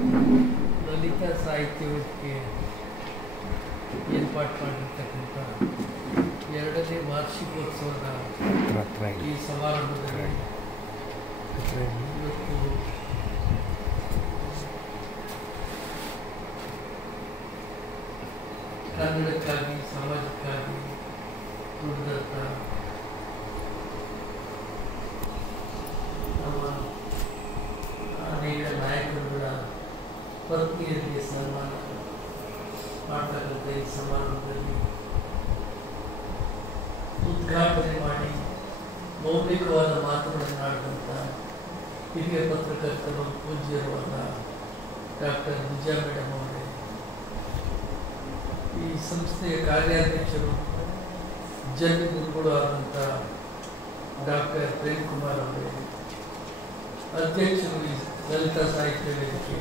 ಲಲಿತಾ ಸಾಹಿತ್ಯ ವೇದಿಕೆ ಏರ್ಪಾಡು ಮಾಡಿರ್ತಕ್ಕಂಥ 2ನೇ ವಾರ್ಷಿಕೋತ್ಸವದ ಈ ಸಮಾರಂಭದಲ್ಲಿ ಇವತ್ತು ಕನ್ನಡಕ್ಕಾಗಿ ಸಮಾಜಕ್ಕಾಗಿ ದುಡಿದಂಥ ನಮ್ಮ ಅನೇಕ ನಾಯಕರುಗಳ ಪತ್ನಿಯರಿಗೆ ಸನ್ಮಾನ ಮಾಡ್ತಕ್ಕಂಥ ಈ ಸಮಾರಂಭದಲ್ಲಿ ಉದ್ಘಾಟನೆ ಮಾಡಿ ಮೌಲಿಕವಾದ ಮಾತುಗಳನ್ನು ಆಡಿದಂಥ ಹಿರಿಯ ಪತ್ರಕರ್ತರು ಪೂಜ್ಯರಾದ ಡಾಕ್ಟರ್ ವಿಜಯ ಮೇಡಮ್ ಅವರೇ, ಈ ಸಂಸ್ಥೆಯ ಕಾರ್ಯಾಧ್ಯಕ್ಷರು ಜನ್ಮಗುರುಗಳು ಆದಂಥ ಡಾಕ್ಟರ್ ಪ್ರೇಮ್ ಕುಮಾರ್ ಅವರೇ, ಅಧ್ಯಕ್ಷರು ಲಲಿತಾ ಸಾಹಿತ್ಯ ವೇದಿಕೆ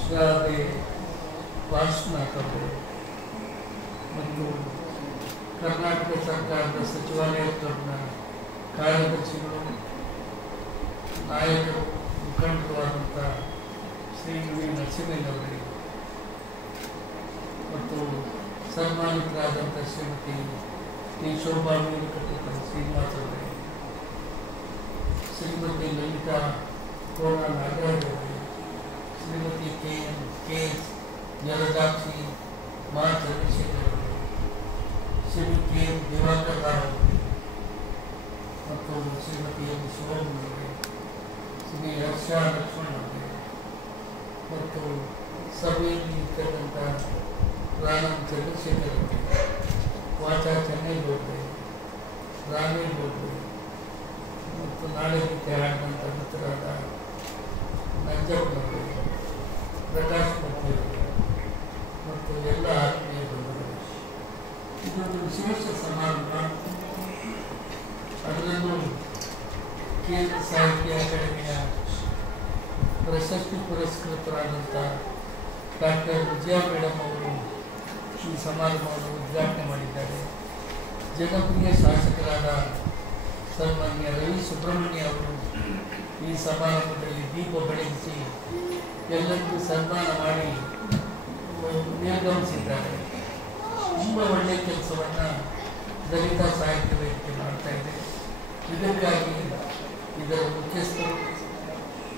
ಶ್ರಾವ್ಯ ವಾಸುನಾಥ್ ಅವರು ಮತ್ತು ಕರ್ನಾಟಕ ಸರ್ಕಾರದ ಸಚಿವಾಲಯದ ಕಾರ್ಯದರ್ಶಿಗಳು, ನಾಯಕರು, ಮುಖಂಡರು ಆದಂಥ ಶ್ರೀ ವಿ ನರಸಿಂಹಯ್ಯನವರಿಗೆ ಮತ್ತು ಸನ್ಮಾನಿತರಾದಂಥ ಶ್ರೀಮತಿ ಟಿ ಶೋಭಾ ಮೇಲುಕಟ್ಟೆ ಶ್ರೀನಿವಾಸ್ ಅವರಿಗೆ, ಶ್ರೀಮತಿ ಲಲಿತಾ ಕೋಣ ನಾಗರಾಜ್ ಅವರಿಗೆ, ಶ್ರೀಮತಿ ಕೆ ಎಸ್ ಜಲಜಾಕ್ಷಿ ಮಾ ಚಂದ್ರಶೇಖರ್ ಅವರಿಗೆ, ಶ್ರೀ ಕೆ ದಿವಾಕರ್ ರಾವ್ ಅವರಿಗೆ ಮತ್ತು ಶ್ರೀಮತಿ ಎಂ ಶಿವಮ್ ಅವರಿಗೆ, ಶ್ರೀ ಹರ್ಷ ಲಕ್ಷ್ಮಣ್ ಅವರಿಗೆ ಮತ್ತು ಸಭೆಯಲ್ಲಿ ಇರ್ತಕ್ಕಂಥ ರಾನಂದ್ ಚಂದ್ರಶೇಖರ್ ಅವರಿಗೆ, ವಾಚಾ ಚೆನ್ನೈಗೌಡ್ರೆ, ರಾಮೇಗೌಡ್ರೆ ಮತ್ತು ನಾಳೆ ಗೀತೆ ಹಾಡಿದಂಥ ಮಿತ್ರರಾದ ನಂಜಪ್ಪನವರಿಗೆ, ಪ್ರಕಾಶ್ ಮೂರ್ತಿಯವರಿಗೆ ಮತ್ತು ಎಲ್ಲ ಆತ್ಮೀಯ ಬಂಧುಗಳು, ಇದೊಂದು ವಿಶೇಷ ಸಮಾರಂಭ. ಅದರಲ್ಲೂ ಕೇಂದ್ರ ಸಾಹಿತ್ಯ ಅಕಾಡೆಮಿಯ ಪ್ರಶಸ್ತಿ ಪುರಸ್ಕೃತರಾದಂಥ ಡಾಕ್ಟರ್ ವಿಜಯ ಮೇಡಮ್ ಅವರು ಈ ಸಮಾರಂಭವನ್ನು ಉದ್ಘಾಟನೆ ಮಾಡಿದ್ದಾರೆ. ಜನಪ್ರಿಯ ಶಾಸಕರಾದ ಸನ್ಮಾನ್ಯ ರವಿ ಸುಬ್ರಹ್ಮಣ್ಯ ಅವರು ಈ ಸಮಾರಂಭದಲ್ಲಿ ದೀಪ ಬೆಳಗಿಸಿ ಎಲ್ಲರಿಗೂ ಸನ್ಮಾನ ಮಾಡಿ ನಿರ್ಗಮಿಸಿದ್ದಾರೆ. ತುಂಬ ಒಳ್ಳೆಯ ಕೆಲಸವನ್ನು ಲಲಿತಾ ಸಾಹಿತ್ಯ ವೇದಿಕೆ ಮಾಡ್ತಾ ಇದೆ. ಇದಕ್ಕಾಗಿ ಇದರ ಮುಖ್ಯಸ್ಥರು,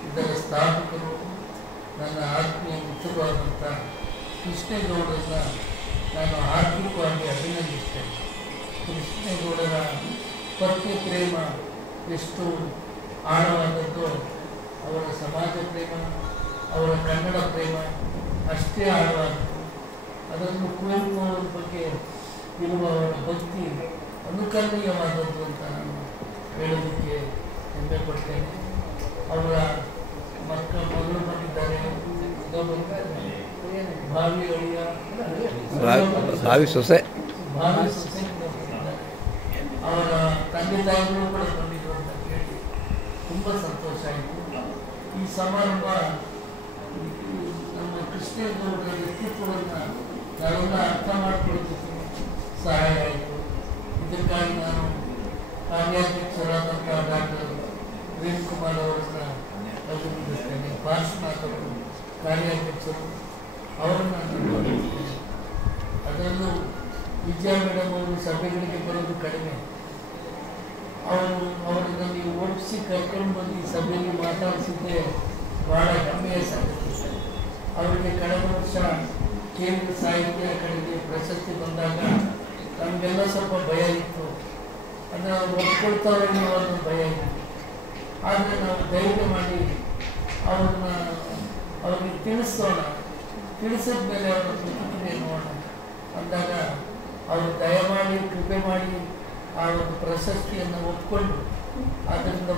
ಇದರ ಸ್ಥಾಪಕರು, ನನ್ನ ಆತ್ಮೀಯ ಮಿತ್ರರು ಆದಂಥ ಕೃಷ್ಣೇಗೌಡರನ್ನ ನಾನು ಆರ್ಥಿಕವಾಗಿ ಅಭಿನಂದಿಸ್ತೇನೆ. ಕೃಷ್ಣೇಗೌಡರ ಪತ್ನಿ ಪ್ರೇಮ ಎಷ್ಟು ಆಳವಾದದ್ದು, ಅವರ ಸಮಾಜ ಪ್ರೇಮ, ಅವರ ಕನ್ನಡ ಪ್ರೇಮ ಅಷ್ಟೇ ಆಳವಾದದ್ದು. ಅದನ್ನು ಕುವೆಂಪು ಅವರ ಬಗ್ಗೆ ಇರುವ ಅವರ ಭಕ್ತಿ ಅನುಕರಣೀಯವಾದದ್ದು ಅಂತ ನಾನು ಹೇಳೋದಕ್ಕೆ ಹೆಮ್ಮೆ ಪಡ್ತೇನೆ. ಅವರ ಮಗಳು ಬಂದಿದ್ದಾರೆ, ಭಾವಿ ಅಳಿಯ, ಭಾವಿ ಸೊಸೆ ಬಂದಿದ್ದಾರೆ. ಅವರ ತಂದೆ ತಾಯಿಗಳು ಕೂಡ ಬಂದಿದ್ರು ಅಂತ ಕೇಳಿ ತುಂಬ ಸಂತೋಷ ಆಯಿತು. ಈ ಸಮಾರಂಭ ನಮ್ಮ ಕೃಷ್ಣೇಗೌಡರ ವ್ಯಕ್ತಿತ್ವವನ್ನು ನಾವೆಲ್ಲ ಅರ್ಥ ಮಾಡಿಕೊಳ್ಳೋದಕ್ಕೆ ಸಹಾಯ ಆಯಿತು. ಇದಕ್ಕಾಗಿ ನಾನು ಕಾರ್ಯಾಧ್ಯಕ್ಷರಾದಂಥ ಡಾಕ್ಟರ್ ಪ್ರೇಮ್ ಕುಮಾರ್ ಅವರನ್ನ ಅಭಿನಂದಿಸ್ತೇನೆ. ವಾಸುನಾಥ್ ಅವರು ಕಾರ್ಯಾಧ್ಯಕ್ಷರು, ಅವರನ್ನು ನಾನು ಅಭಿನಂದಿಸ್ತೇನೆ. ಅದರಲ್ಲೂ ವಿಜಯ ಮೇಡಮ್ ಅವರು ಸಭೆಗಳಿಗೆ ಬರೋದು ಕಡಿಮೆ. ಅವರನ್ನು ನೀವು ಒಪ್ಪಿಸಿ ಕರ್ಕೊಂಡು ಬಂದು ಈ ಸಭೆಯಲ್ಲಿ ಮಾತಾಡಿಸಿದ್ದೆ ಭಾಳ ಹೆಮ್ಮೆಯ ಸಂಗತಿ. ಅವರಿಗೆ ಕಳೆದ ವರ್ಷ ಕೇಂದ್ರ ಸಾಹಿತ್ಯ ಅಕಾಡೆಮಿ ಪ್ರಶಸ್ತಿ ಬಂದಾಗ ನಮಗೆಲ್ಲ ಸ್ವಲ್ಪ ಭಯ ಇತ್ತು. ಅಂದರೆ ಅವ್ರು ಒಪ್ಕೊಳ್ತಾರೆ ಅನ್ನೋ ಭಯ ಇತ್ತು. ಆದರೆ ನಾವು ಧೈರ್ಯ ಮಾಡಿ ಅವ್ರಿಗೆ ತಿಳಿಸೋಣ, ತಿಳಿಸಿದ ಮೇಲೆ ಅವರ ಪ್ರತಿಕ್ರಿಯೆ ನೋಡೋಣ ಅಂದಾಗ ಅವರು ದಯಮಾಡಿ ಕೃಪೆ ಮಾಡಿ ಆ ಒಂದು ಪ್ರಶಸ್ತಿಯನ್ನು ಒಪ್ಕೊಂಡು, ಆದ್ದರಿಂದ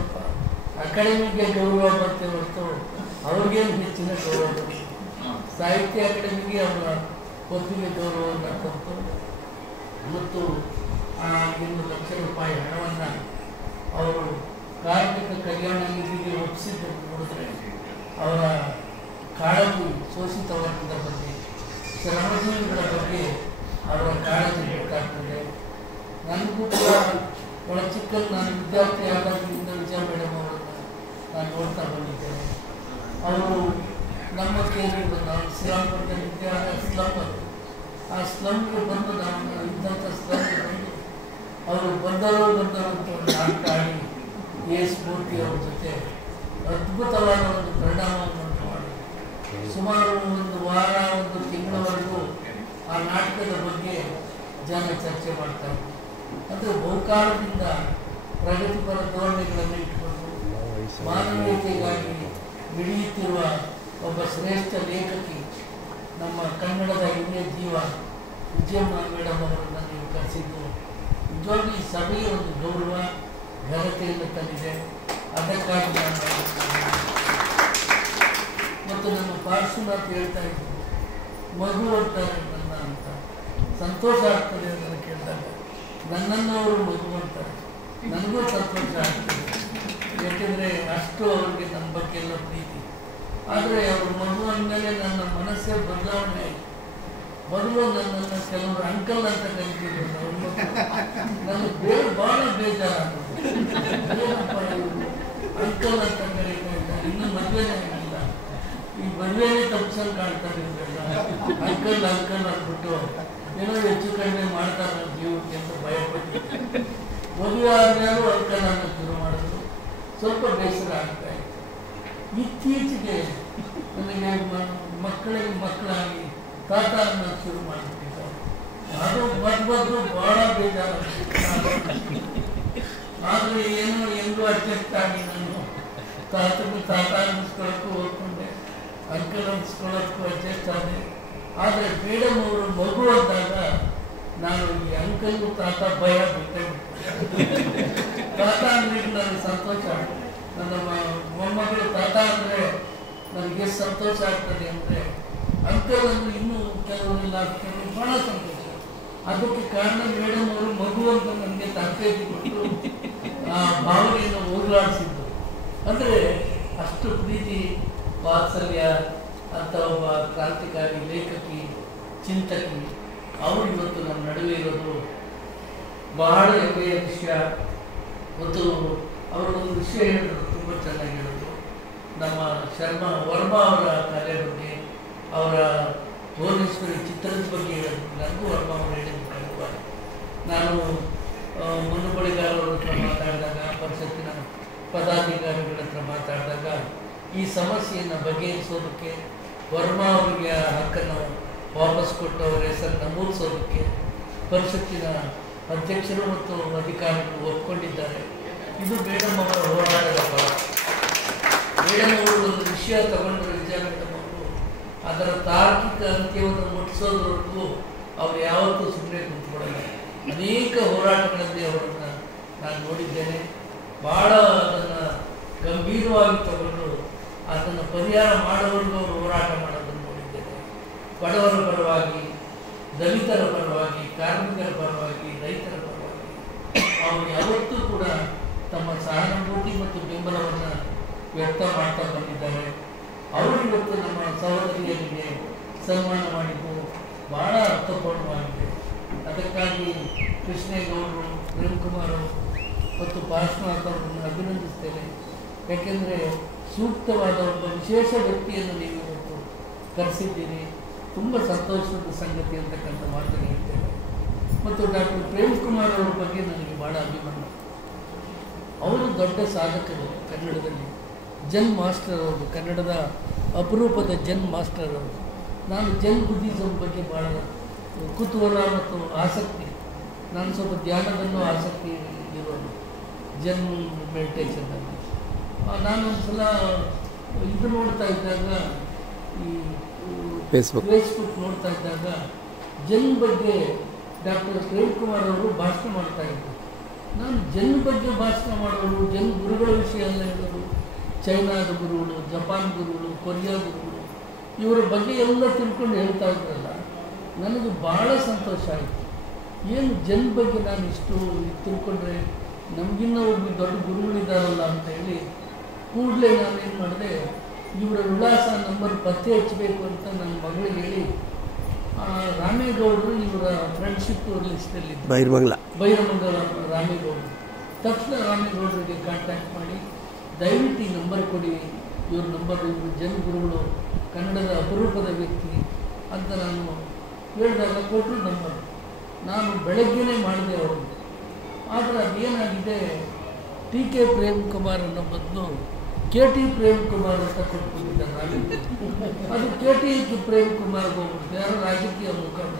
ಅಕಾಡೆಮಿಗೆ ಗೌರವ ಬರ್ತೇ ಹೊರತು ಅವ್ರಿಗೇನು ಹೆಚ್ಚಿನ ಗೌರವ ಬರುತ್ತೆ. ಸಾಹಿತ್ಯ ಅಕಾಡೆಮಿಗೆ ಅವರ ಒಪ್ಪಿಗೆ ಗೌರವವನ್ನು ತಂತು ಮತ್ತು ಆ 1 ಲಕ್ಷ ರೂಪಾಯಿ ಹಣವನ್ನು ಅವರು ಕಾರ್ಮಿಕ ಕಲ್ಯಾಣ ನಿಧಿಗೆ ಒಪ್ಪಿಸಿದ್ದು ನೋಡಿದ್ರೆ ಅವರ ಕಾಳಜಿ, ಶೋಷಿತ ವರ್ಗದ ಬಗ್ಗೆ, ಶ್ರಮಜೀವಿಗಳ ಬಗ್ಗೆ ಅವರ ಕಾಳಜಿ ಬೇಕಾಗ್ತದೆ. ನನಗೂ ಕೂಡ ಬಹಳ ಚಿಕ್ಕಲ್ಲಿ ನಾನು ವಿದ್ಯಾರ್ಥಿ ಆದಾಗಿಂದ ವಿಜಯ ಮೇಡಮ್ ಅವರನ್ನು ನಾನು ನೋಡ್ತಾ ಬಂದಿದ್ದೇನೆ. ಅವರು ನಮ್ಮ ಕೇಂದ್ರಗಳು ನಾವು ಶ್ರೀರಾಮಪುರದಲ್ಲಿದ್ದೆ, ಆಗ ಸ್ಲಮ್ ಅದು. ಆ ಸ್ಲಮ್ಗೆ ಬಂದು ನಾವು ಇದ್ದಂಥ ಸ್ಲಮ್ಗೆ ಬಂದು ಅವರು ಬಂದರು ಅಂತ ಒಂದು ನಾಟಕ ಆಡಿ ಎಸ್ ಮೂರ್ತಿ ಅವ್ರ ಜೊತೆ ಅದ್ಭುತವಾದ ಒಂದು ಪರಿಣಾಮವನ್ನು ಮಾಡಿ ಸುಮಾರು ಒಂದು ವಾರ ಒಂದು ತಿಂಗಳವರೆಗೂ ಆ ನಾಟಕದ ಬಗ್ಗೆ ಜನ ಚರ್ಚೆ ಮಾಡ್ತಾರೆ. ಅಂದರೆ ಬಹುಕಾಲದಿಂದ ಪ್ರಗತಿಪರ ಧೋರಣೆಗಳನ್ನು ಇಟ್ಕೊಂಡು ಮಾನವೀಯತೆಗಾಗಿ ಮಿಡಿಯುತ್ತಿರುವ ಒಬ್ಬ ಶ್ರೇಷ್ಠ ಲೇಖಕಿ ನಮ್ಮ ಕನ್ನಡದ ಹಿರಿಯ ಜೀವ ವಿಜಯಮ್ಮ ಮೇಡಮ್ ಅವರನ್ನು ನೀವು ಕರೆಸಿದ್ದು ನಿಜವಾಗಿ ಈ ಸಭೆಗೆ ಒಂದು ಗೌರವ ಘನತೆಯನ್ನು ತಂದಿದೆ. ಅದಕ್ಕಾಗಿ ನಾನು ಮತ್ತು ನಮ್ಮ ಪಾರ್ಶ್ವನಾಥ್ ಹೇಳ್ತಾ ಇದ್ರು ಮಗು ಅಂತಾರೆ ನನ್ನ ಅಂತ. ಸಂತೋಷ ಆಗ್ತದೆ ಅದನ್ನು ಕೇಳಿದಾಗ. ನನ್ನನ್ನು ಅವರು ಮಗು ಅಂತಾರೆ, ನನಗೂ ಸಂತೋಷ ಆಗ್ತದೆ. ಯಾಕೆಂದರೆ ಅಷ್ಟು ಅವ್ರಿಗೆ ನನ್ನ ಬಗ್ಗೆ ಎಲ್ಲ ಪ್ರೀತಿ. ಆದರೆ ಅವರು ಮಗು ಅಂದಮೇಲೆ ನನ್ನ ಮನಸ್ಸೇ ಬದಲಾವಣೆ ಆಯಿತು. ಮೊದಲು ನನ್ನನ್ನು ಕೆಲವರು ಅಂಕಲ್ ಅಂತ ಕರಿತಿದ್ರು, ನನಗೆ ಭಾಳ ಬೇಜಾರಾಗ್ತದೆ. ಏನಪ್ಪ ಇವರು ಅಂಕಲ್ ಅಂತ ಕರೀತಾ ಇದ್ದಾರೆ, ಇನ್ನೂ ಮದುವೆನೇ ಆಗಿಲ್ಲ, ಈ ಮದುವೆನೇ ತಪ್ಪಿಸಲು ಕಾಣ್ತಾರೆ ಇವರೆಲ್ಲ. ಅಂಕಲ್ ಅಂಕಲ್ ಅಂದ್ಬಿಟ್ಟು ಏನೋ ಹೆಚ್ಚು ಕಡಿಮೆ ಮಾಡ್ತಾರೆ ಜೀವಕ್ಕೆ ಅಂತ ಭಯಪಟ್ಟಿದ್ದೆ. ಮದುವೆ ಆದ್ಮೇಲೂ ಅಂಕಲ್ ಅನ್ನು ಶುರು ಮಾಡಿದ್ರು. ಸ್ವಲ್ಪ ಬೇಸರ ಆಗ್ತಾ ಇತ್ತು. ಇತ್ತೀಚೆಗೆ ನನಗೆ ಮಕ್ಕಳಾಗಿ ತಾತ ಅನ್ನೋದು ಶುರು ಮಾಡಿಬಿಟ್ಟಿದ್ದಾರೆ. ಅದು ಬಂದು ಭಾಳ ಬೇಜಾರಾಗ್ತಿತ್ತು. ಆದರೆ ಏನೋ ಹೆಂಗೂ ಅಡ್ಜಸ್ಟ್ ಆಗಿ ನಾನು ತಾತ ಅನ್ನಿಸ್ಕೊಳ್ಳೋಕ್ಕೂ ಹೋಗ್ಕೊಂಡೆ, ಅಂಕಲ್ ಅನ್ನಿಸ್ಕೊಳ್ಳೋಕ್ಕೂ ಅಡ್ಜಸ್ಟ್ ಆದೆ. ಆದರೆ ಮೇಡಮ್ ಅವರು ಮಗು ಅಂದಾಗ ನಾನು ಈ ಅಂಕಲ್ಗೂ ತಾತ ಭಯ ಬಿಟ್ಟೆ. ತಾತ ಅಂದರೆ ನನಗೆ ಸಂತೋಷ. ನನ್ನ ಮೊಮ್ಮಗಳು ತಾತ ಅಂದರೆ ನನಗೆ ಎಷ್ಟು ಸಂತೋಷ ಆಗ್ತದೆ ಅಂದರೆ, ಅಂಕಲ್ ಅಂದರೆ ಇನ್ನೂ ಕೆಲವರೆಲ್ಲ ಭಾಳ ಸಂತೋಷ. ಅದಕ್ಕೆ ಕಾರಣ ಮೇಡಮ್ ಅವರು ಮಗು ಅಂತ ನನಗೆ ತರಬೇತಿ ಕೊಟ್ಟು ಆ ಭಾವನೆಯನ್ನು ಹೋಗಲಾಡಿಸಿದ್ದು. ಅಂದರೆ ಅಷ್ಟು ಪ್ರೀತಿ ವಾತ್ಸಲ್ಯ ಅಂತ ಒಬ್ಬ ಕ್ರಾಂತಿಕಾರಿ ಲೇಖಕಿ ಚಿಂತಕಿ ಅವರು ಇವತ್ತು ನಮ್ಮ ನಡುವೆ ಇರೋದು ಬಹಳ ಹೆಮ್ಮೆಯ ವಿಷಯ. ಮತ್ತು ಅವರೊಂದು ವಿಷಯ ಹೇಳಿದ್ರು, ತುಂಬ ಚೆನ್ನಾಗಿ ಹೇಳಿದ್ರು. ನಮ್ಮ ವರ್ಮಾ ಅವರ ಕಲೆ ಬಗ್ಗೆ, ಅವರ ಭುವನೇಶ್ವರಿ ಚಿತ್ರದ ಬಗ್ಗೆ ಹೇಳಿದ್ರು. ನನಗೂ ವರ್ಮಾ ಅವರು ಹೇಳಿದ್ರು ಕಲಿಯುವಾಗ. ನಾನು ಮುನ್ನುಬಳಿಗಾರರ ಹತ್ರ ಮಾತಾಡಿದಾಗ, ಪರಿಷತ್ತಿನ ಪದಾಧಿಕಾರಿಗಳ ಹತ್ರ ಮಾತಾಡಿದಾಗ ಈ ಸಮಸ್ಯೆಯನ್ನು ಬಗೆಹರಿಸೋದಕ್ಕೆ, ವರ್ಮಾ ಅವರಿಗೆ ಆ ಹಕ್ಕನ್ನು ವಾಪಸ್ ಕೊಟ್ಟು ಅವರ ಹೆಸರನ್ನು ನಮೂದಿಸೋದಕ್ಕೆ ಪರಿಷತ್ತಿನ ಅಧ್ಯಕ್ಷರು ಮತ್ತು ಅಧಿಕಾರಿಗಳು ಒಪ್ಕೊಂಡಿದ್ದಾರೆ. ಇದು ಮೇಡಮ್ ಅವರ ಹೋರಾಟದ ಫಲ. ಮೇಡಮ್ ಅವರು ಒಂದು ವಿಷಯ ತಗೊಂಡ್ರೆ ವಿಜಯ ಮೇಡಮ್ ಅವರು ಅದರ ತಾರ್ಕಿಕ ಅಂತ್ಯವನ್ನು ಮುಟ್ಟಿಸೋದ್ರವರೆಗೂ ಅವರು ಯಾವತ್ತೂ ಸುಮ್ಮನೆ ಕುಂತ್ಕೊಳ್ಳಲ್ಲ. ಅನೇಕ ಹೋರಾಟಗಳಲ್ಲಿ ಅವರನ್ನು ನಾನು ನೋಡಿದ್ದೇನೆ. ಭಾಳ ಅದನ್ನು ಗಂಭೀರವಾಗಿ ತಗೊಂಡು ಅದನ್ನು ಪರಿಹಾರ ಮಾಡೋವರೆಗೂ ಅವರು ಹೋರಾಟ ಮಾಡೋದನ್ನು ನೋಡಿದ್ದೇನೆ. ಬಡವರ ಪರವಾಗಿ, ದಲಿತರ ಪರವಾಗಿ, ಕಾರ್ಮಿಕರ ಪರವಾಗಿ, ರೈತರ ಪರವಾಗಿ ಅವರು ಯಾವತ್ತೂ ಕೂಡ ತಮ್ಮ ಸಹಾನುಭೂತಿ ಮತ್ತು ಬೆಂಬಲವನ್ನು ವ್ಯಕ್ತ ಮಾಡ್ತಾ ಬಂದಿದ್ದಾರೆ. ಅವರು ಇವತ್ತು ನಮ್ಮ ಸಹೋದರಿಯರಿಗೆ ಸನ್ಮಾನ ಮಾಡಿದ್ದು ಭಾಳ ಅರ್ಥಪೂರ್ಣವಾಗಿದೆ. ಅದಕ್ಕಾಗಿ ಕೃಷ್ಣೇಗೌಡರು, ಪ್ರೇಮ್ಕುಮಾರ್ ಮತ್ತು ಪಾರ್ಶ್ವನಾಥ್ ಅವರನ್ನು ಅಭಿನಂದಿಸ್ತೇನೆ. ಯಾಕೆಂದರೆ ಸೂಕ್ತವಾದ ಒಬ್ಬ ವಿಶೇಷ ವ್ಯಕ್ತಿಯನ್ನು ನೀವು ಇವತ್ತು ಕರೆಸಿದ್ದೀರಿ. ತುಂಬ ಸಂತೋಷದ ಸಂಗತಿ ಅಂತಕ್ಕಂಥ ಮಾತನ್ನು ಹೇಳ್ತೇನೆ. ಮತ್ತು ಡಾಕ್ಟರ್ ಪ್ರೇಮ್ಕುಮಾರ್ ಅವರ ಬಗ್ಗೆ ನನಗೆ ಭಾಳ ಅಭಿಮಾನ. ಅವರು ದೊಡ್ಡ ಸಾಧಕರು ಕನ್ನಡದಲ್ಲಿ. ಜನ್ ಮಾಸ್ಟರ್ ಅವರು, ಕನ್ನಡದ ಅಪರೂಪದ ಜನ್ ಮಾಸ್ಟರ್ ಅವರು. ನಾನು ಜನ್ ಬುದ್ಧಿಸಮ್ ಬಗ್ಗೆ ಭಾಳ ಕುತೂಹಲ ಮತ್ತು ಆಸಕ್ತಿ. ನಾನು ಸ್ವಲ್ಪ ಧ್ಯಾನದಲ್ಲೂ ಆಸಕ್ತಿ ಇರೋದು, ಜನ್ ಮೆಡಿಟೇಷನ್ನಲ್ಲಿ. ನಾನೊಂದು ಸಲ ಇದು ನೋಡ್ತಾ ಇದ್ದಾಗ, ಈ ಫೇಸ್ಬುಕ್ ನೋಡ್ತಾ ಇದ್ದಾಗ ಜನ್ ಬಗ್ಗೆ ಡಾಕ್ಟರ್ ಪ್ರೇಮ್ಕುಮಾರ್ ಅವರು ಭಾಷಣ ಮಾಡ್ತಾ ಇದ್ದರು. ನಾನು ಜನ್ ಬಗ್ಗೆ ಭಾಷಣ ಮಾಡೋರು, ಜನ್ ಗುರುಗಳ ವಿಷಯ ಎಲ್ಲ ಹೇಳೋರು, ಚೈನಾದ ಗುರುಗಳು, ಜಪಾನ್ ಗುರುಗಳು, ಕೊರಿಯಾ ಗುರುಗಳು, ಇವರ ಬಗ್ಗೆ ಎಲ್ಲ ತಿಳ್ಕೊಂಡು ಹೇಳ್ತಾ ಇದ್ರಲ್ಲ, ನನಗೆ ಭಾಳ ಸಂತೋಷ ಆಯಿತು. ಏನು ಜನ್ ಬಗ್ಗೆ ನಾನು ಇಷ್ಟು ತಿಳ್ಕೊಂಡ್ರೆ ನಮಗಿನ್ನ ಒಬ್ಬರು ದೊಡ್ಡ ಗುರುಗಳಿದ್ದಾರಲ್ಲ ಅಂತ ಹೇಳಿ ಕೂಡಲೇ ನಾನೇನು ಮಾಡಿದೆ, ಇವರ ವಿಳಾಸ ನಂಬರ್ ಪತ್ತೆ ಹಚ್ಚಬೇಕು ಅಂತ ನನ್ನ ಮಗಳಿಗೆ ಹೇಳಿ, ರಾಮೇಗೌಡರು ಇವರ ಫ್ರೆಂಡ್ಶಿಪ್ ಲಿಸ್ಟಲ್ಲಿ ಬೈರಮಂಗಲ ರಾಮೇಗೌಡರು. ತಕ್ಷಣ ರಾಮೇಗೌಡರಿಗೆ ಕಾಂಟ್ಯಾಕ್ಟ್ ಮಾಡಿ, ದಯವಿಟ್ಟು ಈ ನಂಬರ್ ಕೊಡಿ, ಇವ್ರ ನಂಬರ್, ಇವರು ಜನ ಗುರುಗಳು ಕನ್ನಡದ ಅಪರೂಪದ ವ್ಯಕ್ತಿ ಅಂತ ನಾನು ಹೇಳಿದಾಗ ಕೊಟ್ಟರು ನಂಬರ್. ನಾನು ಬೆಳಗ್ಗೆನೇ ಮಾಡಿದೆ ಅವರು. ಆದರೆ ಅದೇನಾಗಿದೆ, ಟಿ ಕೆ ಪ್ರೇಮ್ ಕುಮಾರ್ ಅನ್ನೋ ಬದಲು ಕೆ ಟಿ ಪ್ರೇಮ್ ಕುಮಾರ್ ಅಂತ ಕೊಟ್ಬಿಟ್ಟಿದ್ದಾರೆ. ಅದು ಕೆ ಟಿ ಪ್ರೇಮ್ ಕುಮಾರ್ ಹೋಗ್ಬಿಟ್ಟು ಯಾರು ರಾಜಕೀಯ ಮುಖಂಡ.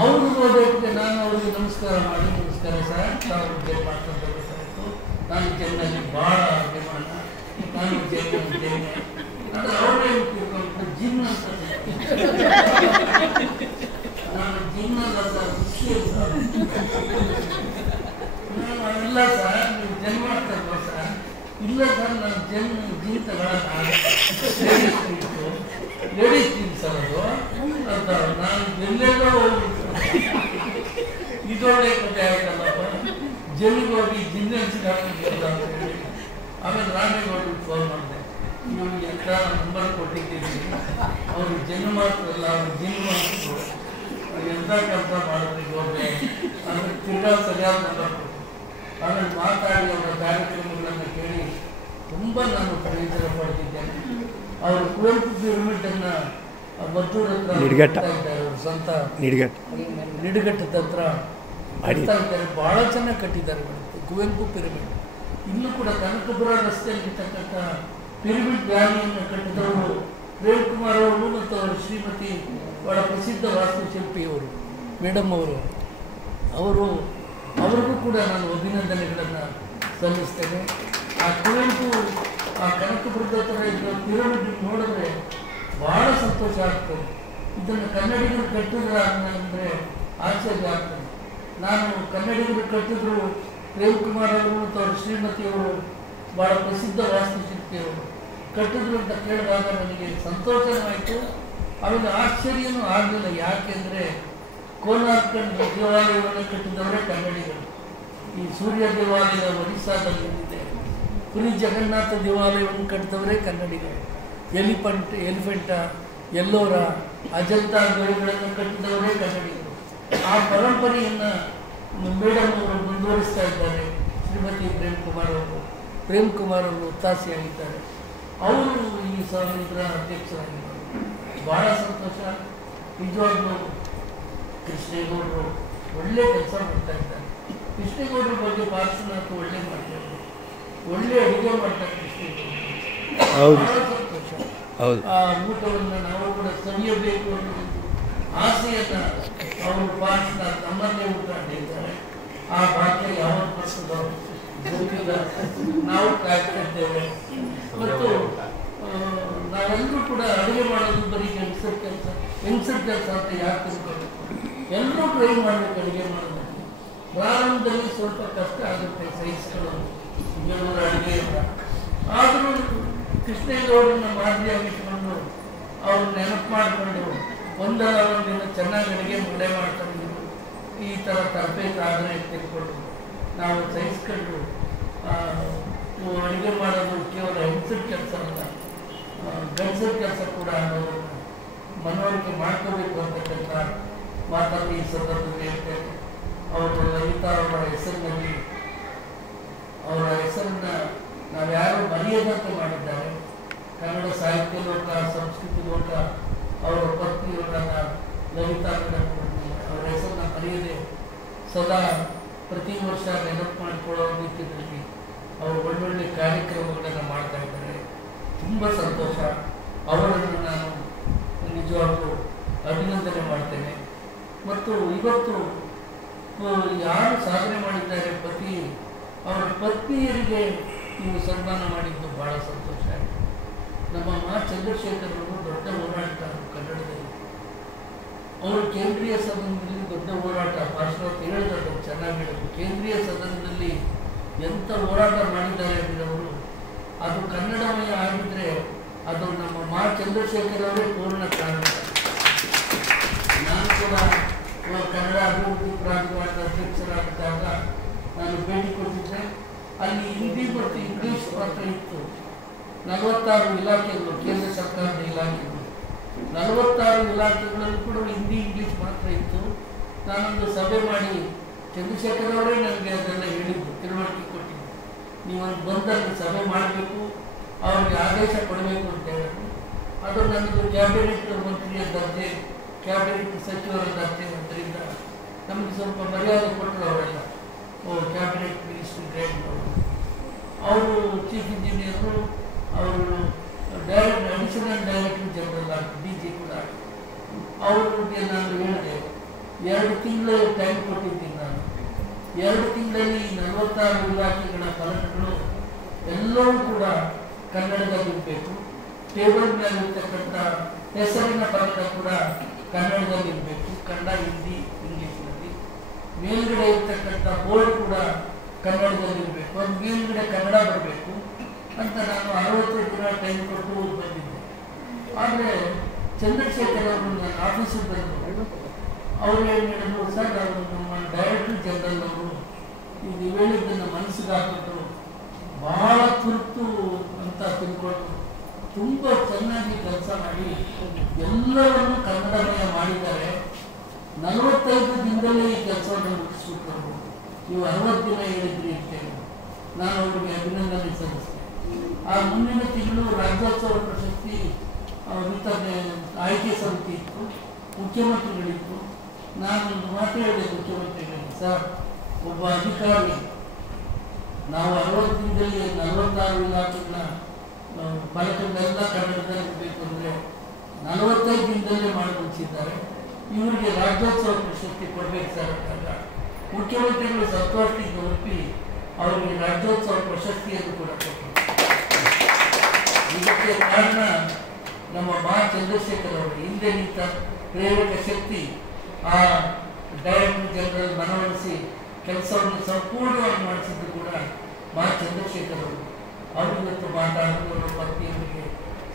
ಅವರು ಹೋದಕ್ಕೆ ನಾನು ಅವ್ರಿಗೆ ನಮಸ್ಕಾರ ಮಾಡಿ, ನಮಸ್ಕಾರ ಸರ್, ತಾವು ಮಾತಾಡಬೇಕಾಯಿತು, ನಾನು ಜನ್ಮಲ್ಲಿ ಭಾಳ ಅಭಿಮಾನ, ನಾನು ಜನ್ಮ ಅಂದರೆ ಅವರೇ ತಿಳ್ಕೊಂಡು ಜಿಮ್ ಅಂತ. ನಾನು ಜಿಮ್ ಅಲ್ಲ ಸರ್, ಖುಷಿ ಸರ್. ನಾನು ಇಲ್ಲ ಸರ್, ನೀವು ಜನ್ಮ ಆಗ್ತಲ್ವ ಸರ್? ಇಲ್ಲ ಸರ್, ನಾನು ಜಿಮ್ ತಗೊಳ್ಳೋಣ, ಲೇಡೀಸ್ ಜಿಮ್ ಸರ್ ಅದು ಅಂತ. ನಾನು ಎಲ್ಲೆಲ್ಲೋ ಹೋಗಿ ಇದೊಳ್ಳೆ ಕಥೆ ಆಯ್ತಲ್ಲಪ್ಪ, ಜಲ್ಲಿಗೆ ಹೋಗಿ ಜಿಮ್ ಅನ್ಸಿಲ್ಲ ಅಂತ ಹೇಳಿ. ಆಮೇಲೆ ರಾಮೇಗೌಡರಿಗೆ ಫೋನ್ ಮಾಡಿದೆ, ಇವ್ರಿಗೆ ಎಂಥ ನಂಬರ್ ಕೊಟ್ಟಿದ್ದೀನಿ, ಅವರು ಜಿಮ್ ಮಾಡ್ತಾರಲ್ಲ, ಅವ್ರು ಜಿಮ್ ಮಾಡ್ತಿದ್ರು, ಎಂಥ ಕೆಲಸ ಮಾಡೋರಿಗೆ ಹೋದೆ. ಆಮೇಲೆ ತಿರ್ಗಾ ಸರಿಯಾದ ನಂಬರ್ ಕೊಟ್ಟು ಆಮೇಲೆ ಮಾತಾಡಿ ಅವರ ಕಾರ್ಯಕ್ರಮಗಳನ್ನು ಕೇಳಿ ತುಂಬ ನಾನು ಪ್ರಯೋಜನ ಪಡೆದಿದ್ದೇನೆ. ಅವರು ಕುವೆಂಪು ಪಿರಮಿಡನ್ನು ಮದ್ದೂರು ಹತ್ರ ಇದ್ದಾರೆ, ಅವರು ಸ್ವಂತ ನಿಡಘಟ್ಟದ ಹತ್ರ ಕಟ್ತಾ ಇದ್ದಾರೆ. ಭಾಳ ಚೆನ್ನಾಗಿ ಕಟ್ಟಿದ್ದಾರೆ ಕುವೆಂಪು ಪಿರಮಿಡ್. ಇಲ್ಲೂ ಕೂಡ ಕನಕಪುರ ರಸ್ತೆಯಲ್ಲಿರ್ತಕ್ಕಂಥ ಪಿರಮಿಡ್ ವ್ಯಾಲಿಯನ್ನು ಕಟ್ಟಿದವರು ಪ್ರೇಮ್ ಕುಮಾರ್ ಅವರು ಮತ್ತು ಅವರ ಶ್ರೀಮತಿ, ಬಹಳ ಪ್ರಸಿದ್ಧ ವಾಸ್ತುಶಿಲ್ಪಿಯವರು ಮೇಡಮ್ ಅವರು ಅವ್ರಿಗೂ ಕೂಡ ನಾನು ಅಭಿನಂದನೆಗಳನ್ನು ಸಲ್ಲಿಸ್ತೇನೆ. ಆ ಕುವೆಂಪು ಆ ಕನಕಪುರದ ಹತ್ರ ಇದ್ದ ಪಿರಮಿಡ್ ನೋಡಿದ್ರೆ ಭಾಳ ಸಂತೋಷ ಆಗ್ತದೆ. ಇದನ್ನು ಕನ್ನಡಿಗರು ಕಟ್ಟಿದ್ರೆ ಅಂದರೆ ಆಶ್ಚರ್ಯ ಆಗ್ತದೆ. ನಾನು ಕನ್ನಡಿಗರು ಕಟ್ಟಿದ್ರು, ಪ್ರೇಮ್ ಕುಮಾರ್ ಅವರು ಮತ್ತು ಅವರ ಶ್ರೀಮತಿಯವರು ಭಾಳ ಪ್ರಸಿದ್ಧ ವಾಸ್ತುಶಿಲ್ಪಿಯವರು ಕಟ್ಟಿದ್ರು ಅಂತ ಕೇಳಿದಾಗ ನನಗೆ ಸಂತೋಷವಾಯಿತು. ಆಮೇಲೆ ಆಶ್ಚರ್ಯನೂ ಆಗಲಿಲ್ಲ. ಯಾಕೆಂದರೆ ಕೋನಾರ್ಕ್ ದೇವಾಲಯವನ್ನು ಕಟ್ಟಿದವರೇ ಕನ್ನಡಿಗರು. ಈ ಸೂರ್ಯ ದೇವಾಲಯ ಒರಿಸ್ಸಾದಲ್ಲಿದೆ. ಪುರಿ ಜಗನ್ನಾಥ ದೇವಾಲಯವನ್ನು ಕಟ್ಟಿದವರೇ ಕನ್ನಡಿಗರು. ಎಲಿಫೆಂಟ, ಎಲ್ಲೋರ, ಅಜಂತಾ ಗುಹೆಗಳನ್ನು ಕಟ್ಟಿದವರೇ ಕನ್ನಡಿಗರು. ಆ ಪರಂಪರೆಯನ್ನು ಮೇಡಮ್ ಅವರು ಮುಂದುವರಿಸ್ತಾ ಇದ್ದಾರೆ. ಶ್ರೀಮತಿ ಪ್ರೇಮ್ ಕುಮಾರ್ ಅವರು ಒತ್ತಾಸೆಯಾಗಿದ್ದಾರೆ. ಅವರು ಈ ಇದರ ಅಧ್ಯಕ್ಷರಾಗಿದ್ದಾರೆ. ಭಾಳ ಸಂತೋಷ. ನಿಜವಾಗ್ಲೂ ಕೃಷ್ಣೇಗೌಡರು ಒಳ್ಳೆ ಕೆಲಸ ಮಾಡ್ತಾ ಇದ್ದಾರೆ. ಕೃಷ್ಣೇಗೌಡರ ಬಗ್ಗೆ ಪಾರ್ಶ್ವನಾಥ ಒಳ್ಳೆ ಮಾಡ್ತಾರೆ, ಒಳ್ಳೆ ಅಡುಗೆ ಮಾಡ್ತಾರೆ ಕೃಷ್ಣೇಗೌಡರು. ಭಾಳ ಸಂತೋಷ. ಆ ಊಟವನ್ನು ನಾವು ಕೂಡ ಸವಿಯಬೇಕು ಅನ್ನೋ ಒಂದು ಆಸೆಯನ್ನು ಅವರು ಪಾರ್ಶ್ವನಾಥ ನಮ್ಮನ್ನೇ ಊಟ ಮಾಡಿದ್ದಾರೆ. ಆ ಭಾಗ್ಯ ಯಾವಾಗ ಬರ್ತದೋ ಗೊತ್ತಿಲ್ಲ, ನಾವು ಕಾಯ್ತಾ ಇದ್ದೇವೆ. ಮತ್ತು ನಾವೆಲ್ಲರೂ ಕೂಡ ಅಡುಗೆ ಮಾಡೋದು ಬರೀ ಹೆಂಗಸರ ಕೆಲಸ ಅಂತ ಯಾಕೆ ತಿಳ್ಕೊಬೇಕು? ಎಲ್ಲರೂ ಟ್ರೈ ಮಾಡಬೇಕು ಅಡುಗೆ ಮಾಡೋದಕ್ಕೆ. ಪ್ರಾರಂಭದಲ್ಲಿ ಸ್ವಲ್ಪ ಕಷ್ಟ ಆಗುತ್ತೆ ಸಹಿಸ್ಕೊಳ್ಳೋದು, ಇನ್ನೊಂದು ಅಡುಗೆ ಇಲ್ಲ. ಆದರೂ ಕೃಷ್ಣೇಗೌಡರನ್ನ ಮಾದರಿಯಾಗಿಟ್ಕೊಂಡು ಅವ್ರನ್ನ ನೆನಪು ಮಾಡಿಕೊಂಡು ಒಂದಲ್ಲ ಒಂದಿನ ಚೆನ್ನಾಗಿ ಅಡುಗೆ ಮಾಡೇ ಮಾಡ್ಕೊಂಡು ಈ ಥರ ತರಬೇತಿ ಆದರೆ ತಿಳ್ಕೊಂಡು ನಾವು ಸಹಿಸ್ಕೊಂಡು ಅಡುಗೆ ಮಾಡೋದು ಕೇವಲ ಹೆಂಗಸರ ಕೆಲಸ ಅಲ್ಲ, ಗಂಡಸರ ಕೆಲಸ ಕೂಡ ಅನ್ನೋದನ್ನು ಮನವರಿಕೆ ಮಾಡ್ಕೋಬೇಕು ಅಂತಕ್ಕಂಥ ಮಾತನ್ನು ಈ ಸಂದರ್ಭದಲ್ಲಿ ಹೇಳ್ತೇನೆ. ಅವರು ಲಲಿತಾ ಅವರ ಹೆಸರಿನಲ್ಲಿ ಅವರ ಹೆಸರನ್ನು ನಾವ್ಯಾರು ಮರೆಯದಂತೆ ಮಾಡಿದ್ದಾರೆ. ಕನ್ನಡ ಸಾಹಿತ್ಯ ಲೋಕ, ಸಂಸ್ಕೃತಿ ಲೋಕ ಅವರ ಪತ್ನಿಯವರನ್ನ ಲಲಿತಾ ಮೇಡಮ್ ಅವರ ಹೆಸರನ್ನ ಮರೆಯದೆ ಸದಾ ಪ್ರತಿ ವರ್ಷ ನೆನಪು ಮಾಡಿಕೊಳ್ಳೋ ರೀತಿಯಲ್ಲಿ ಅವರು ಒಳ್ಳೊಳ್ಳೆ ಕಾರ್ಯಕ್ರಮಗಳನ್ನು ಮಾಡ್ತಾ ಇದ್ದಾರೆ. ತುಂಬ ಸಂತೋಷ. ಅವರನ್ನು ನಾನು ನಿಜವಾಗ್ಲೂ ಅಭಿನಂದನೆ ಮಾಡ್ತೇನೆ. ಮತ್ತು ಇವತ್ತು ಯಾರು ಸಾಧನೆ ಮಾಡಿದ್ದಾರೆ ಅವರ ಪತ್ನಿಯರಿಗೆ ನೀವು ಸನ್ಮಾನ ಮಾಡಿದ್ದು ಭಾಳ ಸಂತೋಷ ಆಯಿತು. ನಮ್ಮ ಮಾ ಚಂದ್ರಶೇಖರ್ ಅವರು ದೊಡ್ಡ ಹೋರಾಟಗಾರರು ಕನ್ನಡದಲ್ಲಿ. ಅವರು ಕೇಂದ್ರೀಯ ಸದನದಲ್ಲಿ ದೊಡ್ಡ ಹೋರಾಟ, ಪಾರ್ಶ್ವನಾಥ್ ಹೇಳಿದ್ರು ಚೆನ್ನಾಗಿ ಹೇಳಿದ್ರು. ಕೇಂದ್ರೀಯ ಸದನದಲ್ಲಿ ಎಂಥ ಹೋರಾಟ ಮಾಡಿದ್ದಾರೆ ಅಂದರೆ ಅವರು, ಅದು ಕನ್ನಡಮಯ ಆಗಿದ್ದರೆ ಅದು ನಮ್ಮ ಮಾ ಚಂದ್ರಶೇಖರ್ ಅವರೇ ಪೂರ್ಣ ಕಾರಣ. ನಾನು ಕೂಡ ಕನ್ನಡ ಅಭಿವೃದ್ಧಿ ಪ್ರಾಧಿಕಾರದ ಅಧ್ಯಕ್ಷರಾಗಿದ್ದಾಗ ನಾನು ಭೇಟಿ ಕೊಟ್ಟಿದ್ದೆ. ಅಲ್ಲಿ ಹಿಂದಿ ಮತ್ತು ಇಂಗ್ಲೀಷ್ ಮಾತ್ರ ಇತ್ತು. 46 ಇಲಾಖೆಗಳು, ಕೇಂದ್ರ ಸರ್ಕಾರದ ಇಲಾಖೆಗಳು, 46 ಇಲಾಖೆಗಳಲ್ಲಿ ಕೂಡ ಹಿಂದಿ ಇಂಗ್ಲೀಷ್ ಮಾತ್ರ ಇತ್ತು. ನಾನೊಂದು ಸಭೆ ಮಾಡಿ ಚಂದ್ರಶೇಖರ್ ಅವರೇ ನನಗೆ ಅದೆಲ್ಲ ಹೇಳಿದ್ದು, ತಿಳುವಳಿಕೆ ಕೊಟ್ಟಿದ್ದು. ನೀವೊಂದು ಬಂದಲ್ಲಿ ಸಭೆ ಮಾಡಬೇಕು, ಅವ್ರಿಗೆ ಆದೇಶ ಕೊಡಬೇಕು ಅಂತ ಹೇಳಿದ್ರು. ಅದು ನನ್ನದು ಕ್ಯಾಬಿನೆಟ್ ಮಂತ್ರಿಯ ದರ್ಜೆ, ಕ್ಯಾಬಿನೆಟ್ ಸಚಿವರ ದರ್ಜೆ. ಆದ್ದರಿಂದ ನಮಗೆ ಸ್ವಲ್ಪ ಮರ್ಯಾದೆ ಕೊಟ್ಟರು ಅವರೆಲ್ಲ. ಕ್ಯಾಬಿನೆಟ್ ಮಿನಿಸ್ಟರ್ ಗ್ರೇಡ್ ಅವರು ಚೀಫ್ ಇಂಜಿನಿಯರು, ಅವರು ಅಡಿಷನಲ್ ಡೈರೆಕ್ಟರ್ ಜನರಲ್ ಆಗಿ DG ಕೂಡ. ಅವ್ರಿಗೆ ನಾನು ಹೇಳಿದೆ, 2 ತಿಂಗಳು ಟೈಮ್ ಕೊಟ್ಟಿದ್ದೀನಿ ನಾನು. 2 ತಿಂಗಳಲ್ಲಿ 46 ಇಲಾಖೆಗಳ ಫಲಕಗಳು ಎಲ್ಲವೂ ಕೂಡ ಕನ್ನಡದಲ್ಲಿರಬೇಕು. ಟೇಬಲ್ ಮೇಲಿರ್ತಕ್ಕಂಥ ಹೆಸರಿನ ಫಲಕ ಕೂಡ ಕನ್ನಡದಲ್ಲಿರಬೇಕು, ಕನ್ನಡ, ಹಿಂದಿ, ಇಂಗ್ಲೀಷ್ನಲ್ಲಿ. ಮೇಲ್ಗಡೆ ಇರ್ತಕ್ಕಂಥ ಬೋರ್ಡ್ ಕೂಡ ಕನ್ನಡದಲ್ಲಿರಬೇಕು, ಅದು ಮೇಲ್ಗಡೆ ಕನ್ನಡ ಬರಬೇಕು ಅಂತ ನಾನು 60 ದಿನ ಟೈಮ್ ಕೊಟ್ಟು ಬಂದಿದ್ದೆ. ಆದರೆ ಚಂದ್ರಶೇಖರ್ ಅವರು ನನ್ನ ಆಫೀಸಿಗೆ ಬಂದರು. ಅವರು ಏನು ಹೇಳಿದ್ರು, ಸರ್ ಅವರು ನಮ್ಮ ಡೈರೆಕ್ಟರ್ ಜನರಲ್ ಅವರು ನೀವು ಹೇಳಿದ್ದನ್ನು ಮನಸ್ಸಿಗೆ ಹಾಕ್ಬಿಟ್ಟು ಬಹಳ ತುರ್ತು ಅಂತ ತಿಳ್ಕೊಂಡು ತುಂಬ ಚೆನ್ನಾಗಿ ಕೆಲಸ ಮಾಡಿ ಎಲ್ಲವನ್ನೂ ಕನ್ನಡಮಯ ಮಾಡಿದ್ದಾರೆ. 45 ದಿನದಲ್ಲೇ ಈ ಕೆಲಸವನ್ನು ಮುಗಿಸ್ಬಿಟ್ಟು ನೀವು 60 ದಿನ ಹೇಳಿದ್ರಿ ಅಂತೇಳಿ ನಾನು ಅವರಿಗೆ ಅಭಿನಂದನೆ ಸಲ್ಲಿಸ್ತೇನೆ. ಆ ಮುಂದಿನ ತಿಂಗಳು ರಾಜ್ಯೋತ್ಸವ ಪ್ರಶಸ್ತಿ ವಿತರಣೆ ಆಯ್ಕೆ ಸಮಿತಿ ಇತ್ತು, ಮುಖ್ಯಮಂತ್ರಿಗಳಿತ್ತು. ನಾನೊಂದು ಮಾತು ಹೇಳಿದೆ ಮುಖ್ಯಮಂತ್ರಿಗಳಿಗೆ, ಸರ್ ಒಬ್ಬ ಅಧಿಕಾರಿ ನಾವು 60 ದಿನದಲ್ಲಿ 46 ಇಲಾಖೆಗಳ ಫಲಕಗಳೆಲ್ಲ ಕನ್ನಡದಲ್ಲಿರಬೇಕು ಅಂದರೆ 45 ದಿನದಲ್ಲೇ ಮಾಡಿ ಮುಗಿಸಿದ್ದಾರೆ. ಇವರಿಗೆ ರಾಜ್ಯೋತ್ಸವ ಪ್ರಶಸ್ತಿ ಕೊಡಬೇಕು ಸರ್ ಅಂದಾಗ ಮುಖ್ಯಮಂತ್ರಿಗಳು ಸಂತೋಷದಿಂದ ಒಪ್ಪಿ ಅವರಿಗೆ ರಾಜ್ಯೋತ್ಸವ ಪ್ರಶಸ್ತಿಯನ್ನು ಕೂಡ ಕೊಟ್ಟರು. ಇದಕ್ಕೆ ಕಾರಣ ನಮ್ಮ ಚಂದ್ರಶೇಖರ್ ಅವರು ಹಿಂದೆ ನಿಂತ ಪ್ರೇರಕ ಶಕ್ತಿ. ಆ ಡೈರೆಕ್ಟರ್ ಜನರಲ್ ಮನವೊಲಿಸಿ ಕೆಲಸವನ್ನು ಸಂಪೂರ್ಣವಾಗಿ ಮಾಡಿಸಿದ್ದು ಕೂಡ ಚಂದ್ರಶೇಖರ್ ಅವರು. ಅವರಿವತ್ತು ಮಾತಾಡಿದವರು ಪತ್ನಿಯವರಿಗೆ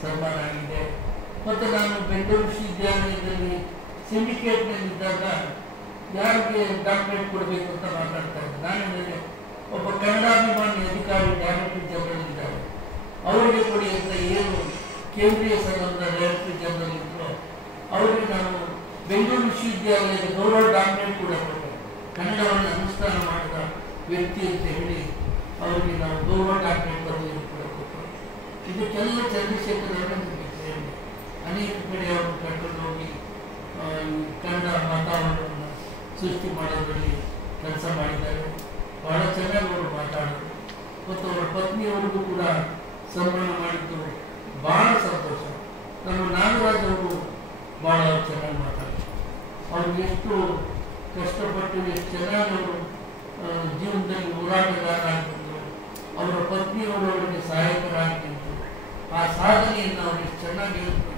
ಸನ್ಮಾನ ಆಗಿದೆ. ಮತ್ತು ನಾನು ಬೆಂಗಳೂರು ವಿಶ್ವವಿದ್ಯಾಲಯದಲ್ಲಿ ಸಿಂಡಿಕೇಟ್ನಲ್ಲಿದ್ದಾಗ ಯಾರಿಗೆ ಡಾಕ್ಟರೇಟ್ ಕೊಡಬೇಕು ಅಂತ ಮಾತಾಡ್ತಾ ಇದ್ದೆ. ನಾನು ಹೇಳಿದೆ, ಒಬ್ಬ ಕನ್ನಡಾಭಿಮಾನಿ ಅಧಿಕಾರಿ ಡೈರೆಕ್ಟರ್ ಜನರಲ್ ಇದ್ದಾರೆ, ಅವರಿಗೆ ಕೊಡಿ ಅಂತ ಏನು ಕೇಂದ್ರೀಯ ಸಂಘದ ಡೈರೆಕ್ಟರ್ ಜನರಲ್ ಇದ್ರು ಅವರಿಗೆ ನಾವು ಬೆಂಗಳೂರು ವಿಶ್ವವಿದ್ಯಾಲಯದ ಗೌರವ ಡಾಕ್ಟರೇಟ್ ಕೂಡ ಕೊಟ್ಟೆ. ಕನ್ನಡವನ್ನು ಅನುಷ್ಠಾನ ಮಾಡಿದ ವ್ಯಕ್ತಿ ಅಂತ ಹೇಳಿ ಅವರಿಗೆ ನಾವು ಗೌರವ ಡಾಕ್ಟರೇಟ್ ಪದವಿಯನ್ನು ಕೂಡ ಕೊಟ್ಟರು. ಇದಕ್ಕೆಲ್ಲ ಚಂದ್ರಶೇಖರ್ ಅವರೇ ನಮಗೆ ಪ್ರೇರಣೆ. ಅನೇಕ ಕಡೆ ಅವರು ಕರ್ಕೊಂಡು ಹೋಗಿ ಕನ್ನಡ ವಾತಾವರಣವನ್ನು ಸೃಷ್ಟಿ ಮಾಡೋದರಲ್ಲಿ ಕೆಲಸ ಮಾಡಿದ್ದಾರೆ. ಬಹಳ ಚೆನ್ನಾಗಿ ಅವರು ಮಾತಾಡೋದು ಮತ್ತು ಅವರ ಪತ್ನಿಯವರಿಗೂ ಕೂಡ ಸನ್ಮಾನ ಮಾಡಿದ್ದು ಬಹಳ ಸಂತೋಷ. ನಮ್ಮ ನಾಗರಾಜ್ ಅವರು ಭಾಳ ಚೆನ್ನಾಗಿ ಮಾತಾಡ್ತಾರೆ. ಅವ್ರಿಗೆ ಎಷ್ಟು ಕಷ್ಟಪಟ್ಟು ಎಷ್ಟು ಚೆನ್ನಾಗಿ ಅವರು ಜೀವನದಲ್ಲಿ ಹೋರಾಟಗಾರ ಆಗಿದ್ದು, ಅವರ ಪತ್ನಿಯವರು ಅವರಿಗೆ ಸಹಾಯಕರಾಗಿ ನಿಂತು ಆ ಸಾಧನೆಯನ್ನು ಅವರು ಎಷ್ಟು ಚೆನ್ನಾಗಿ ಹೇಳ್ಕೊಂಡು